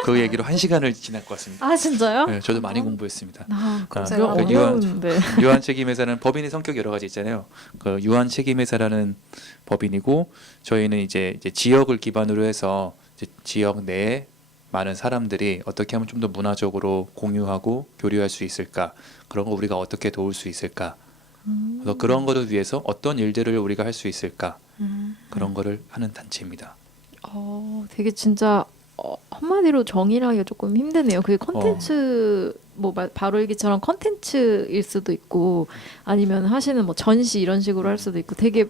그 얘기로 1시간을 지날 것 같습니다. 아 진짜요? 네, 저도 많이 공부했습니다. 검색을 그 한번 어려운데. 유한 책임 회사는 법인의 성격이 여러 가지 있잖아요. 그 유한 책임 회사라는 법인이고 저희는 이제 지역을 기반으로 해서 이제 지역 내에 많은 사람들이 어떻게 하면 좀 더 문화적으로 공유하고 교류할 수 있을까? 그런 거 우리가 어떻게 도울 수 있을까? 그래서 그런 거를 위해서 어떤 일들을 우리가 할 수 있을까? 그런 거를 하는 단체입니다. 되게 진짜 한마디로 정의를 하기가 조금 힘드네요. 그게 컨텐츠 바로 일기처럼 컨텐츠일 수도 있고 아니면 하시는 뭐 전시 이런 식으로 할 수도 있고 되게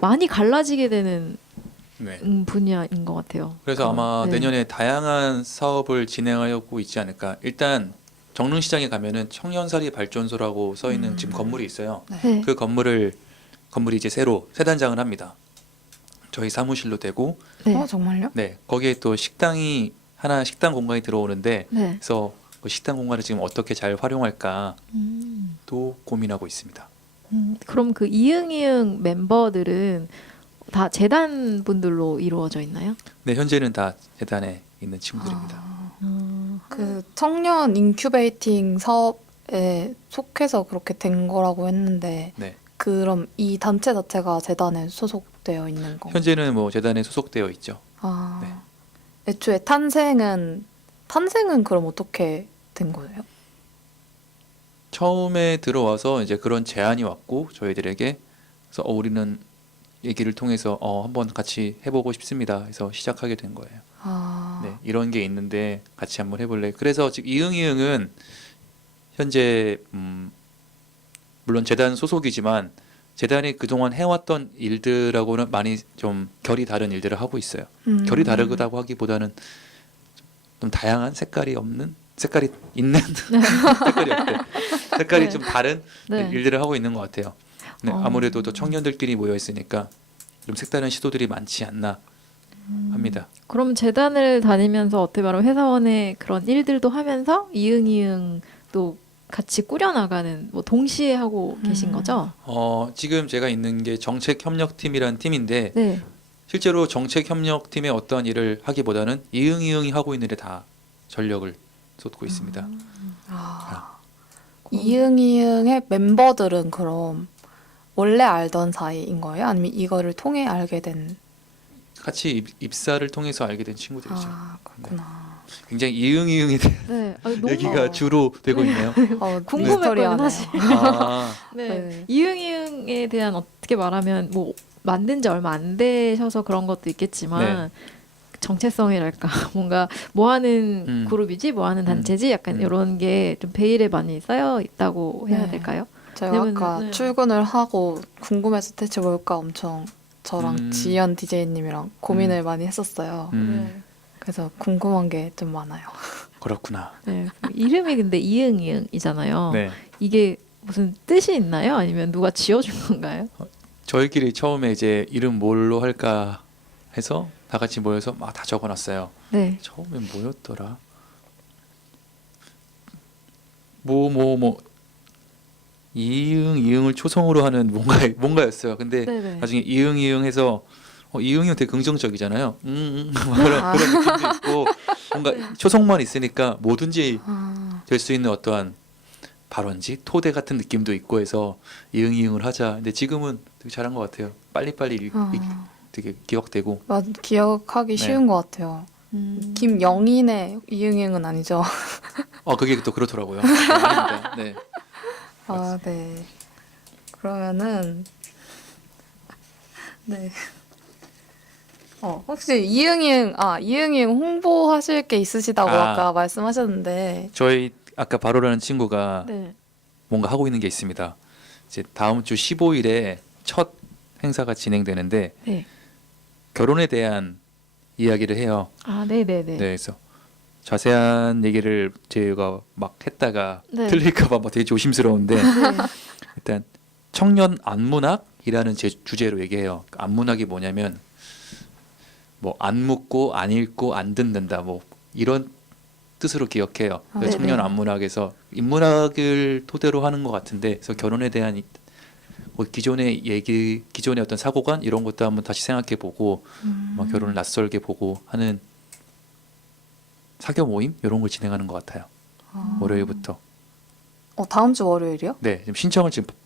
많이 갈라지게 되는 네. 분야인 것 같아요. 그래서 아마 네. 내년에 다양한 사업을 진행하려고 있지 않을까. 일단 정릉시장에 가면은 청년사리 발전소라고 써 있는 지금 건물이 있어요. 네. 그 건물이 이제 새로 새 단장을 합니다. 저희 사무실로 되고, 네. 정말요? 네 거기에 또 식당 공간이 들어오는데, 네. 그래서 그 식당 공간을 지금 어떻게 잘 활용할까 음. 또 고민하고 있습니다. 그럼 그 이응이응 멤버들은 다 재단 분들로 이루어져 있나요? 네 현재는 다 재단에 있는 친구들입니다. 그 청년 인큐베이팅 사업에 속해서 그렇게 된 거라고 했는데 네 그럼 이 단체 자체가 재단에 소속되어 있는 건가요? 현재는 뭐 재단에 소속되어 있죠. 네. 애초에 탄생은 그럼 어떻게 된 거예요? 처음에 들어와서 이제 그런 제안이 왔고 저희들에게 그래서 우리는 얘기를 통해서 한번 같이 해보고 싶습니다. 해서 시작하게 된 거예요. 네, 이런 게 있는데 같이 한번 해볼래. 그래서 지금 이응이응은 현재 물론 재단 소속이지만 재단이 그동안 해왔던 일들하고는 많이 좀 결이 다른 일들을 하고 있어요. 결이 다르다고 하기보다는 좀 다양한 색깔이 있는 색깔이 없대. 색깔이 네. 좀 다른 네. 일들을 하고 있는 것 같아요. 네, 아무래도 또 청년들끼리 모여 있으니까 좀 색다른 시도들이 많지 않나 합니다. 그럼 재단을 다니면서 어떻게 말하면 회사원의 그런 일들도 하면서 이응이응도 같이 꾸려나가는 뭐 동시에 하고 계신 거죠? 지금 제가 있는 게 정책협력팀이라는 팀인데 네. 실제로 정책협력팀의 어떤 일을 하기보다는 이응이응이 하고 있는 일에 다 전력을 쏟고 있습니다. 이응이응의 멤버들은 그럼 원래 알던 사이인 거예요? 아니면 이거를 통해 알게 된? 같이 입사를 통해서 알게 된 친구들이죠. 그렇구나. 굉장히 이응이응에 대한 네. 너무 얘기가 주로 되고 있네요. 궁금했거든요, 사실. 아, 네. 네. 이응이응에 대한 어떻게 말하면 뭐 만든 지 얼마 안 되셔서 그런 것도 있겠지만 정체성이랄까 뭔가 뭐 하는 그룹이지 뭐 하는 단체지 약간 이런 게 좀 베일에 많이 쌓여 있다고 해야 네. 될까요? 제가 왜냐면, 아까 네. 출근을 하고 궁금해서 대체 뭘까 엄청 저랑 지연 DJ님이랑 고민을 많이 했었어요. 그래서 궁금한 게 좀 많아요. 그렇구나. 네. 이름이 근데 이응이응이잖아요. 네. 이게 무슨 뜻이 있나요? 아니면 누가 지어준 건가요? 저희끼리 처음에 이제 이름 뭘로 할까 해서 다 같이 모여서 막 다 적어놨어요. 네. 처음엔 뭐였더라? 뭐 이응을 초성으로 하는 뭔가였어요. 근데 네네. 나중에 이응해서 이응이 되게 긍정적이잖아요. 그런 느낌도 있고 뭔가 초성만 있으니까 뭐든지 될 수 있는 어떠한 발원지, 토대 같은 느낌도 있고 해서 이응을 하자. 근데 지금은 되게 잘한 것 같아요. 빨리빨리 되게 기억되고. 맞 기억하기 네. 쉬운 것 같아요. 김영인의 이응이응은 아니죠? 그게 또 그렇더라고요. 아닙니다. 네. 아, 네. 그러면은 네. 혹시 이응이응 홍보하실 게 있으시다고 아까 말씀하셨는데. 저희 아까 바로라는 친구가 네. 뭔가 하고 있는 게 있습니다. 이제 다음 주 15일에 첫 행사가 진행되는데 네. 결혼에 대한 이야기를 해요. 아, 네네네. 네, 그래서 자세한 얘기를 제가 막 했다가 네. 틀릴까봐 막 되게 조심스러운데 네. 일단 청년 안문학이라는 주제로 얘기해요. 안문학이 뭐냐면 뭐 안 묻고 안 읽고 안 듣는다 뭐 이런 뜻으로 기억해요. 그래서 네네. 청년 안문학에서 인문학을 토대로 하는 것 같은데 그래서 결혼에 대한 뭐 기존의 어떤 사고관 이런 것도 한번 다시 생각해보고 막 결혼을 낯설게 보고 하는 사교 모임 이런 걸 진행하는 것 같아요. 월요일부터. 다음 주 월요일이요? 네, 지금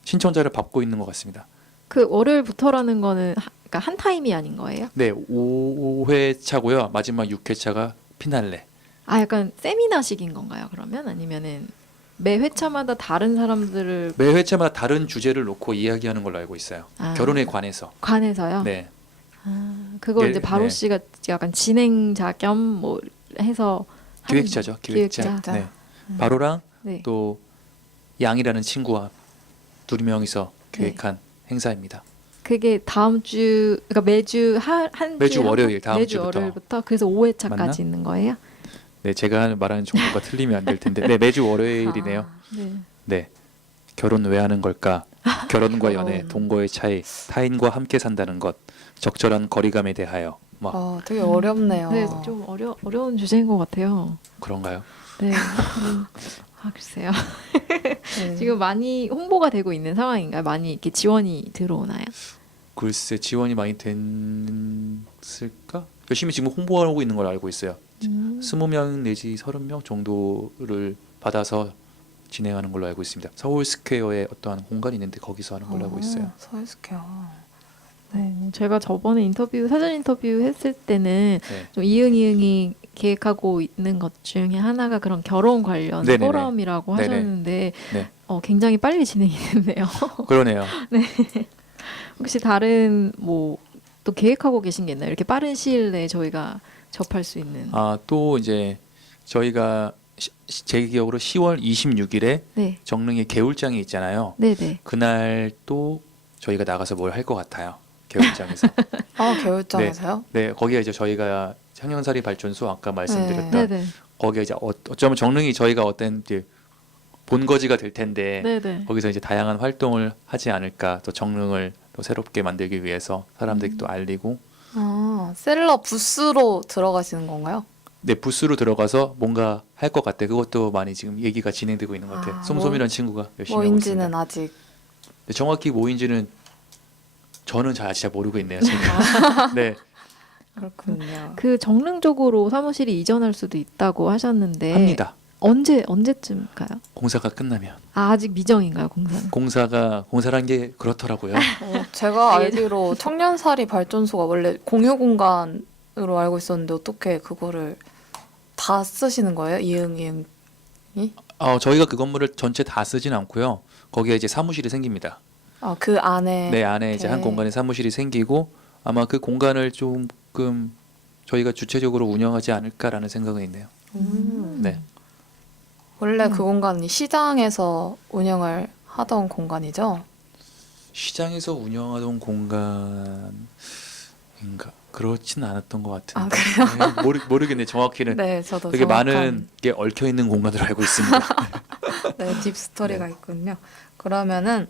신청자를 받고 있는 것 같습니다. 그 월요일부터라는 거는 그러니까 한 타임이 아닌 거예요? 네, 5회차고요. 마지막 6회차가 피날레. 아, 약간 세미나식인 건가요? 그러면 아니면은 매 회차마다 다른 사람들을 매 회차마다 다른 주제를 놓고 이야기하는 걸로 알고 있어요. 아. 결혼에 관해서. 관해서요? 네, 그걸 예, 이제 바로 네. 씨가 약간 진행자 겸 뭐 해서 하는 기획자죠. 기획자. 기획자. 네, 바로랑 네. 또 양이라는 친구와 두 명이서 기획한 행사입니다. 그게 다음 주 그러니까 매주 한 매주 주에 한 월요일, 번? 다음 매주 주부터. 월요일부터 그래서 5회차까지 맞나? 있는 거예요? 네, 제가 말하는 정보가 틀리면 안 될 텐데. 네, 매주 월요일이네요. 네. 네, 결혼 왜 하는 걸까? 결혼과 연애, 동거의 차이, 타인과 함께 산다는 것, 적절한 거리감에 대하여. 막 되게 어렵네요. 네, 좀 어려운 주제인 것 같아요. 그런가요? 네. 글쎄요. 네. 지금 많이 홍보가 되고 있는 상황인가요? 많이 이렇게 지원이 들어오나요? 글쎄 지원이 많이 됐을까? 열심히 지금 홍보하고 있는 걸 알고 있어요. 20명 내지 30명 정도를 받아서 진행하는 걸로 알고 있습니다. 서울 스퀘어에 어떠한 공간이 있는데 거기서 하는 걸로 알고 있어요. 서울스퀘어. 제가 저번에 사전 인터뷰 했을 때는 네. 좀 이응이 계획하고 있는 것 중에 하나가 그런 결혼 관련 네네네. 포럼이라고 네네. 하셨는데 네. 굉장히 빨리 진행이 됐네요. 그러네요. 혹시 다른 뭐 또 계획하고 계신 게 있나요? 이렇게 빠른 시일 내에 저희가 접할 수 있는. 또 이제 저희가 제 기억으로 10월 26일에 네, 정릉에 개울장이 있잖아요. 네네. 그날 또 저희가 나가서 뭘 할 것 같아요. 개울장에서. 겨울장에서요? 네, 거기에 이제 저희가 창녕사리 발전소 아까 말씀드렸던 네네. 거기에 이제 어쩌면 정릉이 저희가 어떤 이제 본거지가 될 텐데 네네. 거기서 이제 다양한 활동을 하지 않을까. 또 정릉을 또 새롭게 만들기 위해서 사람들이 또 알리고 셀러 부스로 들어가시는 건가요? 네, 부스로 들어가서 뭔가 할 것 같아. 그것도 많이 지금 얘기가 진행되고 있는 것 같아요. 솜솜이라는 친구가 열심히 하고 있습니다. 뭐인지는 아직. 네, 정확히 뭐인지는 저는 진짜 모르고 있네요. 지금. 네, 그렇군요. 그 정릉 쪽으로 사무실이 이전할 수도 있다고 하셨는데 합니다. 언제쯤 가요? 공사가 끝나면. 아직 미정인가요, 공사는? 공사란 게 그렇더라고요. 제가 알기로 청년사리 발전소가 원래 공유 공간으로 알고 있었는데 어떻게 그거를 다 쓰시는 거예요? 이응이응. 저희가 그 건물을 전체 다 쓰진 않고요. 거기에 이제 사무실이 생깁니다. 그 안에. 네, 안에 이제 한 이렇게. 공간에 사무실이 생기고 아마 그 공간을 조금 저희가 주체적으로 운영하지 않을까라는 생각은 있네요. 네. 원래 그 공간이 시장에서 운영을 하던 공간이죠? 시장에서 운영하던 공간인가 그렇지는 않았던 것 같은데. 그래요? 네, 모르겠네 정확히는. 네, 저도 되게 정확한 많은 게 얽혀 있는 공간으로 알고 있습니다. 딥스토리가 있군요. 그러면은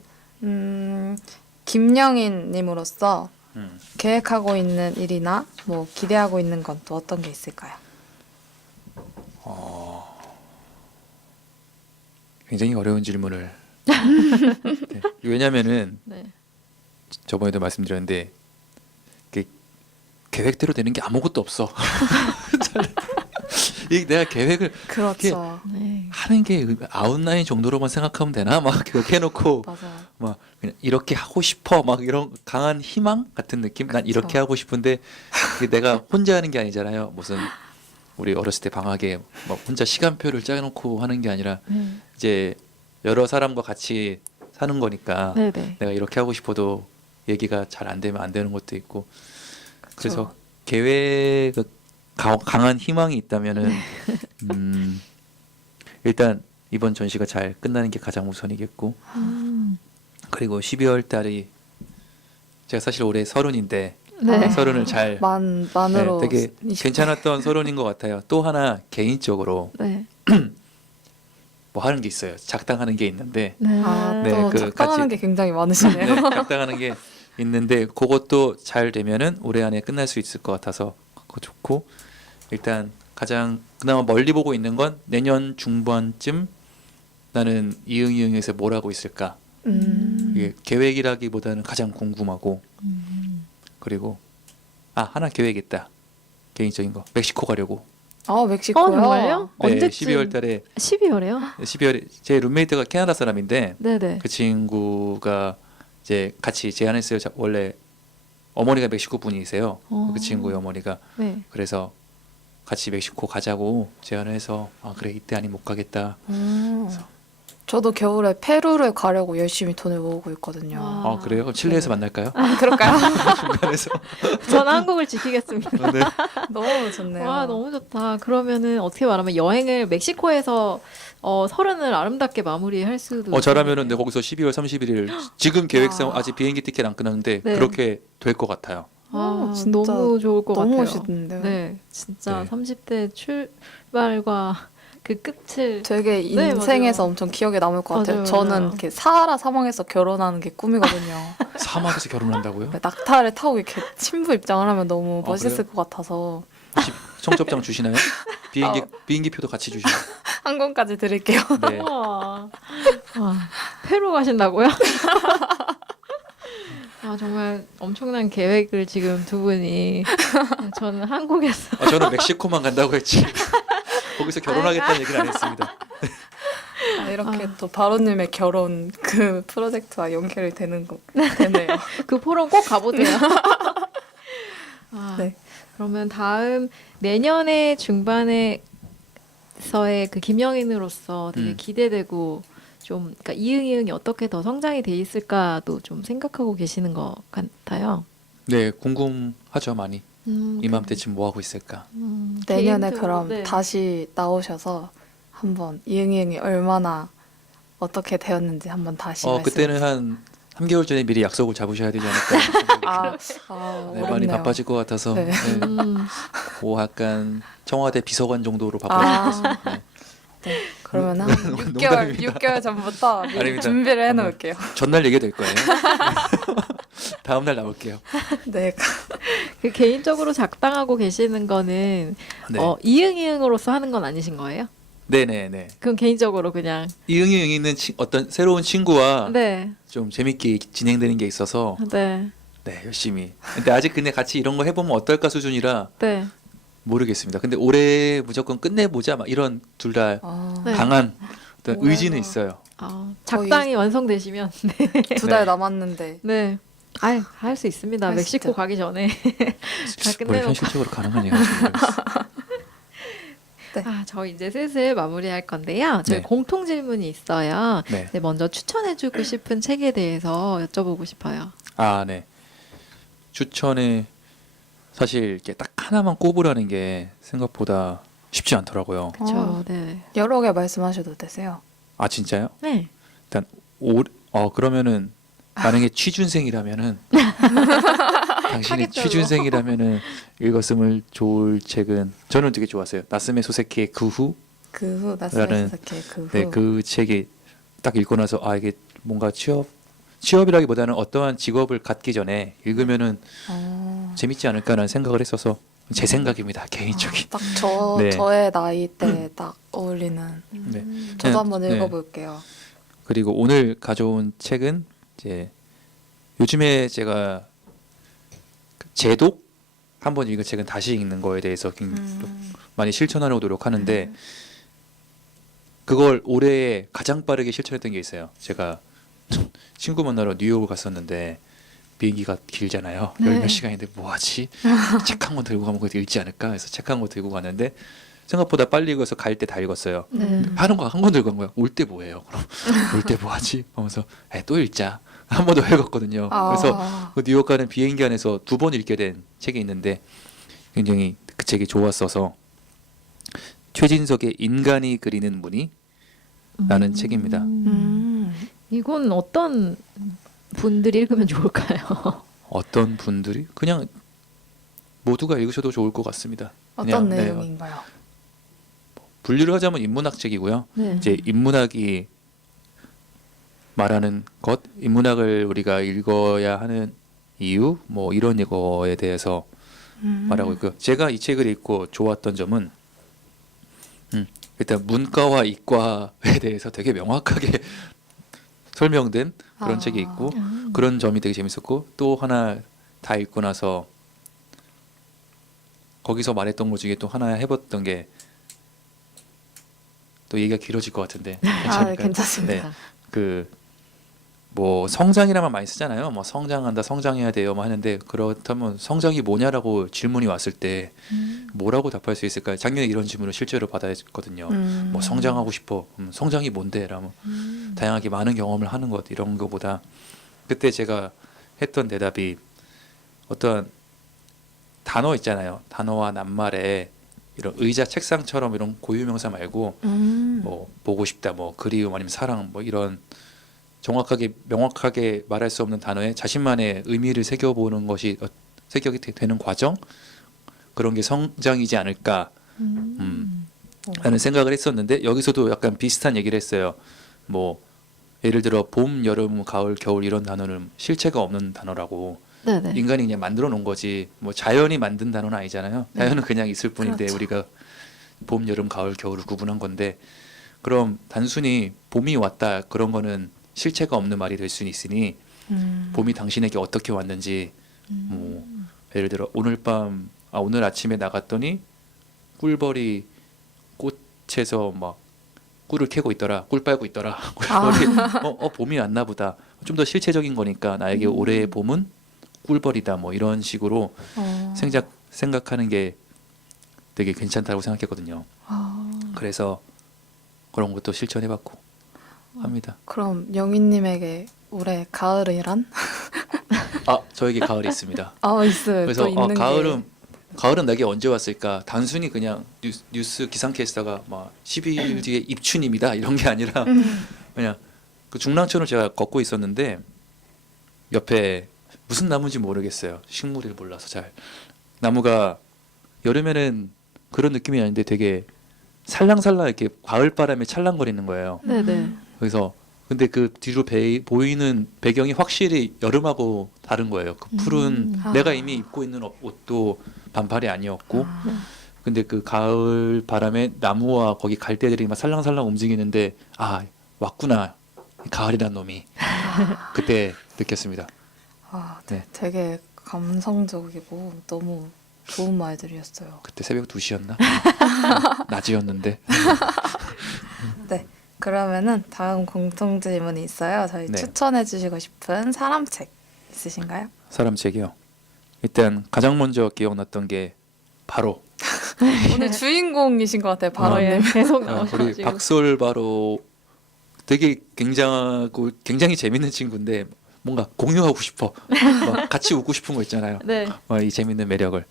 김영인 님으로서 계획하고 있는 일이나 뭐 기대하고 있는 건 또 어떤 게 있을까요? 굉장히 어려운 질문을. 네. 왜냐면은 네. 저번에도 말씀드렸는데 계획대로 되는 게 아무것도 없어. 이 내가 계획을 그렇죠. 네. 하는 게 아웃라인 정도로만 생각하면 되나? 막 그렇게 해놓고 맞아요. 막 그냥 이렇게 하고 싶어 막 이런 강한 희망 같은 느낌? 난 그쵸. 이렇게 하고 싶은데 그게 내가 혼자 하는 게 아니잖아요. 무슨 우리 어렸을 때 방학에 막 혼자 시간표를 짜놓고 하는 게 아니라 네. 이제 여러 사람과 같이 사는 거니까 네네. 내가 이렇게 하고 싶어도 얘기가 잘 안 되면 안 되는 것도 있고 그래서 그쵸. 계획 강한 희망이 있다면은 일단 이번 전시가 잘 끝나는 게 가장 우선이겠고 그리고 12월 달이 제가 사실 올해 30인데 네. 30을 잘 만으로 네, 되게 20. 괜찮았던 30인 것 같아요. 또 하나 개인적으로 네. 뭐 하는 게 있어요. 작당하는 게 있는데 네. 아, 네, 또 그 작당하는 같이- 게 굉장히 많으시네요. 네, 작당하는 게 있는데 그것도 잘 되면은 올해 안에 끝날 수 있을 것 같아서 그거 좋고 일단 가장 그나마 멀리 보고 있는 건 내년 중반쯤 나는 이응이응에서 뭘 하고 있을까 이게 계획이라기보다는 가장 궁금하고 그리고 하나 계획 있다 개인적인 거 멕시코 가려고 아, 멕시코요? 정말요? 네, 언제쯤? 12월 달에 12월에요? 12월에 제 룸메이트가 캐나다 사람인데 네네. 그 친구가 이제 같이 제안했어요. 원래 어머니가 멕시코 분이세요. 어. 그 친구의 어머니가 네. 그래서 같이 멕시코 가자고 제안을 해서 그래 이때 아니 못 가겠다. 저도 겨울에 페루를 가려고 열심히 돈을 모으고 있거든요. 와. 그래요? 그럼 칠레에서 만날까요? 그럴까요? 중간에서. 저는 한국을 지키겠습니다. 네. 너무 좋네요. 와 너무 좋다. 그러면은 어떻게 말하면 여행을 멕시코에서 설은을 아름답게 마무리할 수도. 잘하면은 있겠네요. 거기서 12월 31일 지금 계획상 아직 비행기 티켓 안 끊었는데 네. 그렇게 될 것 같아요. 아, 진짜 너무 좋을 것 너무 같아요. 멋있는데요. 네, 진짜 네. 30대 출발과 그 끝을. 되게 네, 인생에서 맞아요. 엄청 기억에 남을 것 같아요. 맞아요, 저는 맞아요. 이렇게 사하라 사막에서 결혼하는 게 꿈이거든요. 사막에서 결혼한다고요? 낙타를 타고 이렇게 친부 입장을 하면 너무 아, 멋있을 그래요? 것 같아서 혹시 청첩장 주시나요? 비행기 표도 같이 주시나요? 항공까지 드릴게요. 네. 와, 페루 가신다고요? 정말 엄청난 계획을 지금 두 분이. 저는 한국에서. 저는 멕시코만 간다고 했지. 거기서 결혼하겠다는 얘기는 안 했습니다. 이렇게 또 바로님의 결혼 그 프로젝트와 연결이 되네요. 그 포럼 꼭 가보세요. 네. 그러면 다음 내년의 중반에서의 그 김영인으로서 되게 기대되고 좀 그러니까 이응이응이 어떻게 더 성장이 돼 있을까도 좀 생각하고 계시는 것 같아요. 네, 궁금하죠 많이. 이맘때쯤 뭐 하고 있을까? 내년에 개인적으로, 그럼 네. 다시 나오셔서 한번 이응이응이 얼마나 어떻게 되었는지 한번 다시 그때는 한 3개월 전에 미리 약속을 잡으셔야 되지 않을까? 네, 많이 어렵네요. 바빠질 것 같아서 네. 뭐 약간 청와대 비서관 정도로 바빠질 것 같아요. 네. 그러면 한 농담입니다. 6개월 전부터 미리 아닙니다. 준비를 해놓을게요. 전날 얘기될 거예요. 다음 날 나올게요. 네. 그 개인적으로 작당하고 계시는 거는 네. 이응이응으로서 하는 건 아니신 거예요? 네네네. 그럼 개인적으로 그냥 이응이 있는 어떤 새로운 친구와 네, 좀 재밌게 진행되는 게 있어서 네, 네 열심히. 근데 아직 같이 이런 거 해보면 어떨까 수준이라 네. 모르겠습니다. 근데 올해 무조건 끝내보자 막 이런 둘 다 네. 강한 어떤 올해가- 의지는 있어요. 작당이 완성되시면 2달 남았는데 네. 할 수 있습니다. 할 수 멕시코 있죠. 가기 전에 다 뭘 끝내놓고. 현실적으로 가능한 얘기인지 모르겠어요. 저 이제 슬슬 마무리할 건데요. 저희 네. 공통 질문이 있어요. 네. 네, 먼저 추천해주고 싶은 책에 대해서 여쭤보고 싶어요. 네. 추천에 사실 이렇게 딱 하나만 꼽으라는 게 생각보다 쉽지 않더라고요. 그렇죠. 네. 여러 개 말씀하셔도 되세요. 진짜요? 네. 일단 그러면은 만약에 취준생이라면은 당신이 하겠다고. 취준생이라면은 읽었으면 좋을 책은 저는 되게 좋았어요. 나스메 소세키의 그 후. 그 후 라는- 나스메스케 그 후. 네, 그 책이 딱 읽고 나서 이게 뭔가 취업이라기보다는 어떠한 직업을 갖기 전에 읽으면은 재밌지 않을까라는 생각을 했어서 제 생각입니다. 개인적인. 딱 네. 저의 나이 때 딱 어울리는. 네. 저도 한번 네. 읽어볼게요. 그리고 오늘 가져온 책은 이제 요즘에 제가 제독 한번 읽은 책은 다시 읽는 거에 대해서 많이 실천하려고 노력하는데 그걸 올해 가장 빠르게 실천했던 게 있어요. 제가 친구 만나러 뉴욕을 갔었는데 비행기가 길잖아요. 네. 열 몇 시간인데 뭐 하지? 책 한 권 들고 가면 그래도 읽지 않을까? 해서 책 한 권 들고 갔는데 생각보다 빨리 읽어서 갈 때 다 읽었어요. 네. 하는 거 한 권 들고 간 거야. 올 때 뭐예요? 그럼 올 때 뭐 하지? 하면서 또 읽자. 한 번 더 읽었거든요. 그래서 그 뉴욕 가는 비행기 안에서 2번 읽게 된 책이 있는데 굉장히 그 책이 좋았어서 최진석의 인간이 그리는 무늬라는 책입니다. 이건 어떤 분들이 읽으면 좋을까요? 어떤 분들이 그냥 모두가 읽으셔도 좋을 것 같습니다. 어떤 그냥, 내용인가요? 분류를 하자면 인문학 책이고요. 네. 이제 인문학이 말하는 것, 인문학을 우리가 읽어야 하는 이유, 뭐 이런 거에 대해서 말하고 있고요. 제가 이 책을 읽고 좋았던 점은 일단 문과와 이과에 대해서 되게 명확하게 설명된 그런 책이 있고 그런 점이 되게 재밌었고 또 하나 다 읽고 나서 거기서 말했던 것 중에 또 하나 해봤던 게 또 얘기가 길어질 것 같은데 괜찮을까요? 괜찮습니다. 네. 그 뭐 성장이라만 많이 쓰잖아요. 뭐 성장한다, 성장해야 돼요, 뭐 하는데 그렇다면 성장이 뭐냐라고 질문이 왔을 때 뭐라고 답할 수 있을까요? 작년에 이런 질문을 실제로 받았거든요. 뭐 성장하고 싶어. 성장이 뭔데? 라면 다양하게 많은 경험을 하는 것 이런 거보다 그때 제가 했던 대답이 어떤 단어 있잖아요. 단어와 낱말에 이런 의자, 책상처럼 이런 고유명사 말고 뭐 보고 싶다, 뭐 그리움 아니면 사랑 뭐 이런 정확하게 명확하게 말할 수 없는 단어에 자신만의 의미를 새겨보는 것이 새겨게 되는 과정 그런 게 성장이지 않을까 라는 생각을 했었는데 여기서도 약간 비슷한 얘기를 했어요. 뭐 예를 들어 봄, 여름, 가을, 겨울 이런 단어는 실체가 없는 단어라고 네네. 인간이 그냥 만들어 놓은 거지 뭐 자연이 만든 단어는 아니잖아요. 자연은 그냥 있을 뿐인데 그렇죠. 우리가 봄, 여름, 가을, 겨울을 구분한 건데 그럼 단순히 봄이 왔다 그런 거는 실체가 없는 말이 될 수는 있으니 봄이 당신에게 어떻게 왔는지 뭐 예를 들어 오늘 아침에 나갔더니 꿀벌이 꽃에서 막 꿀을 캐고 있더라, 꿀 빨고 있더라. 꿀벌이 봄이 왔나 보다. 좀 더 실체적인 거니까 나에게 올해의 봄은 꿀벌이다. 뭐 이런 식으로 생각하는 게 되게 괜찮다고 생각했거든요. 그래서 그런 것도 실천해봤고 합니다. 그럼 영희님에게 올해 가을이란? 저에게 가을이 있습니다. 있어요. 그래서 또 있는 가을은 내게 언제 왔을까? 단순히 그냥 뉴스 기상 캐스터가 막 12일 뒤에 입춘입니다 이런 게 아니라 그냥 그 중랑천을 제가 걷고 있었는데 옆에 무슨 나무인지 모르겠어요. 식물을 몰라서 잘 나무가 여름에는 그런 느낌이 아닌데 되게 살랑살랑 이렇게 가을 바람에 찰랑거리는 거예요. 네네. 그래서 근데 그 뒤로 보이는 배경이 확실히 여름하고 다른 거예요. 그 푸른 내가 이미 입고 있는 옷도 반팔이 아니었고 근데 그 가을 바람에 나무와 거기 갈대들이 막 살랑살랑 움직이는데 왔구나 가을이란 놈이 그때 느꼈습니다. 네. 되게 감성적이고 너무 좋은 말들이었어요. 그때 새벽 2시였나? 낮이었는데. 네. 그러면은 다음 공통 질문이 있어요. 저희 네. 추천해 주시고 싶은 사람책 있으신가요? 사람 책이요. 일단 가장 먼저 기억났던 게 바로 오늘 주인공이신 것 같아요. 바로님. 계속 우리 나오셔가지고. 박솔 바로 되게 굉장히 재밌는 친구인데 뭔가 공유하고 싶어. 막 같이 웃고 싶은 거 있잖아요. 네. 이 재밌는 매력을.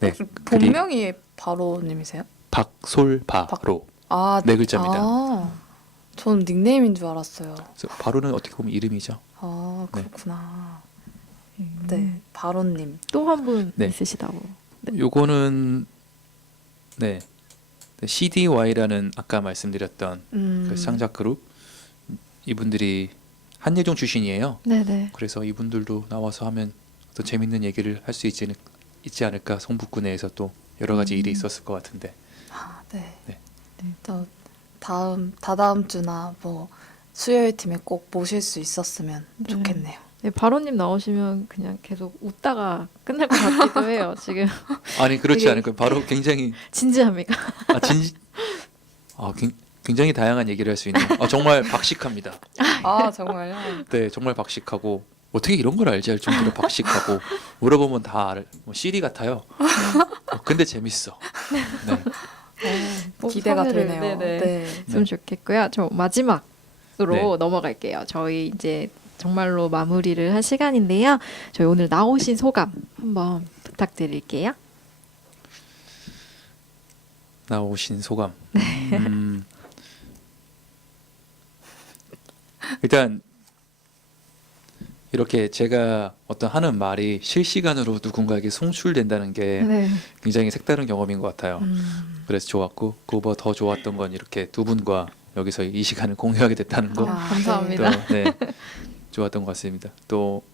네. 본명이 바로님이세요? 박솔 바로 네 글자입니다. 전 닉네임인 줄 알았어요. 그래서 바로는 어떻게 보면 이름이죠. 그렇구나. 네, 바로님. 또 한 분 네. 있으시다고. 네. 요거는 네. CDY라는 아까 말씀드렸던 그 창작 그룹 이분들이 한예종 출신이에요. 네네. 그래서 이분들도 나와서 하면 더 재밌는 얘기를 할 수 있지 있지 않을까. 성북구 내에서 또 여러 가지 일이 있었을 것 같은데. 아, 네. 네. 저 다다음 주나 뭐 수요일 팀에 꼭 모실 수 있었으면 좋겠네요. 네, 바로님 나오시면 그냥 계속 웃다가 끝날 것 같기도 해요. 지금 아니 그렇지 되게- 않을까요? 바로 굉장히 진지합니까? 굉장히 다양한 얘기를 할 수 있는. 정말 박식합니다. 아, 정말요? 네, 정말 박식하고 어떻게 이런 걸 알지 할 정도로 박식하고 물어보면 다 알아. 뭐 CD 같아요. 근데 재밌어. 네. 기대가 선회를, 되네요. 네네. 네. 좀 좋겠고요. 저 마지막으로 네. 넘어갈게요. 저희 이제 정말로 마무리를 할 시간인데요. 저희 오늘 나오신 소감 한번 부탁드릴게요. 나오신 소감. 일단 이렇게 제가 어떤 하는 말이 실시간으로 누군가에게 송출된다는 게 네. 굉장히 색다른 경험인 것 같아요. 음. 그래서 좋았고 그거보다 더 좋았던 건 이렇게 두 분과 여기서 이 시간을 공유하게 됐다는 거. 아, 감사합니다. 또, 네, 좋았던 것 같습니다. 또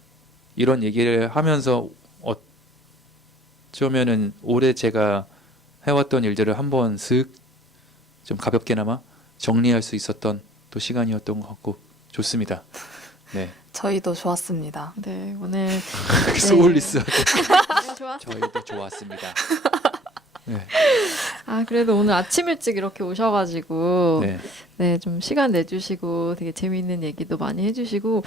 이런 얘기를 하면서 어쩌면은 올해 제가 해왔던 일들을 한번 슥 좀 가볍게나마 정리할 수 있었던 또 시간이었던 것 같고 좋습니다. 네, 저희도 좋았습니다. 네, 오늘 소울리스 좋았. 저희도 좋았습니다. 네, 그래도 오늘 아침 일찍 이렇게 오셔가지고 네, 네, 좀 시간 내주시고 되게 재미있는 얘기도 많이 해주시고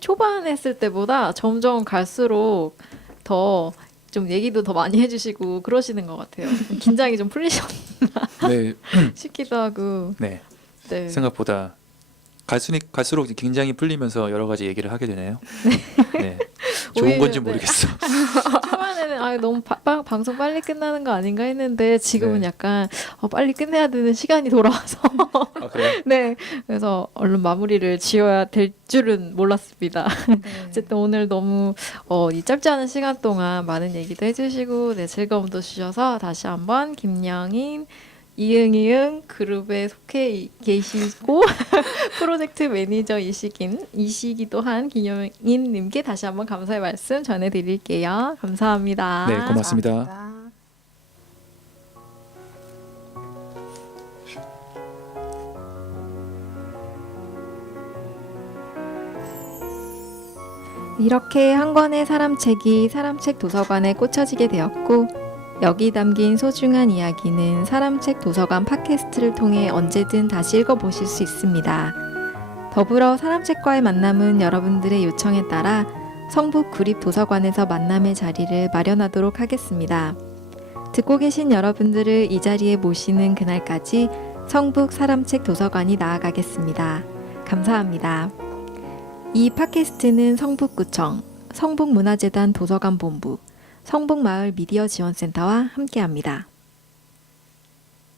초반 했을 때보다 점점 갈수록 더 좀 얘기도 더 많이 해주시고 그러시는 것 같아요. 긴장이 좀 풀리셨나 네, 싶기도 하고. 네. 네. 생각보다 갈수록 굉장히 풀리면서 여러 가지 얘기를 하게 되네요. 네, 좋은 오히려, 건지 네. 모르겠어. 초반에는 너무 방송 빨리 끝나는 거 아닌가 했는데 지금은 네. 약간 빨리 끝내야 되는 시간이 돌아와서 아, 그래요? 네, 그래서 얼른 마무리를 지어야 될 줄은 몰랐습니다. 네. 어쨌든 오늘 너무 이 짧지 않은 시간 동안 많은 얘기도 해주시고 네, 즐거움도 주셔서 다시 한번 김영인 이응이응 그룹에 속해 계시고 프로젝트 매니저이시기도 한 김영인님께 다시 한번 감사의 말씀 전해드릴게요. 감사합니다. 네, 고맙습니다. 감사합니다. 이렇게 한 권의 사람책이 사람책 도서관에 꽂혀지게 되었고 여기 담긴 소중한 이야기는 사람책 도서관 팟캐스트를 통해 언제든 다시 읽어보실 수 있습니다. 더불어 사람책과의 만남은 여러분들의 요청에 따라 성북 구립도서관에서 만남의 자리를 마련하도록 하겠습니다. 듣고 계신 여러분들을 이 자리에 모시는 그날까지 성북 사람책 도서관이 나아가겠습니다. 감사합니다. 이 팟캐스트는 성북구청, 성북문화재단 도서관본부, 성북마을 미디어 지원센터와 함께합니다.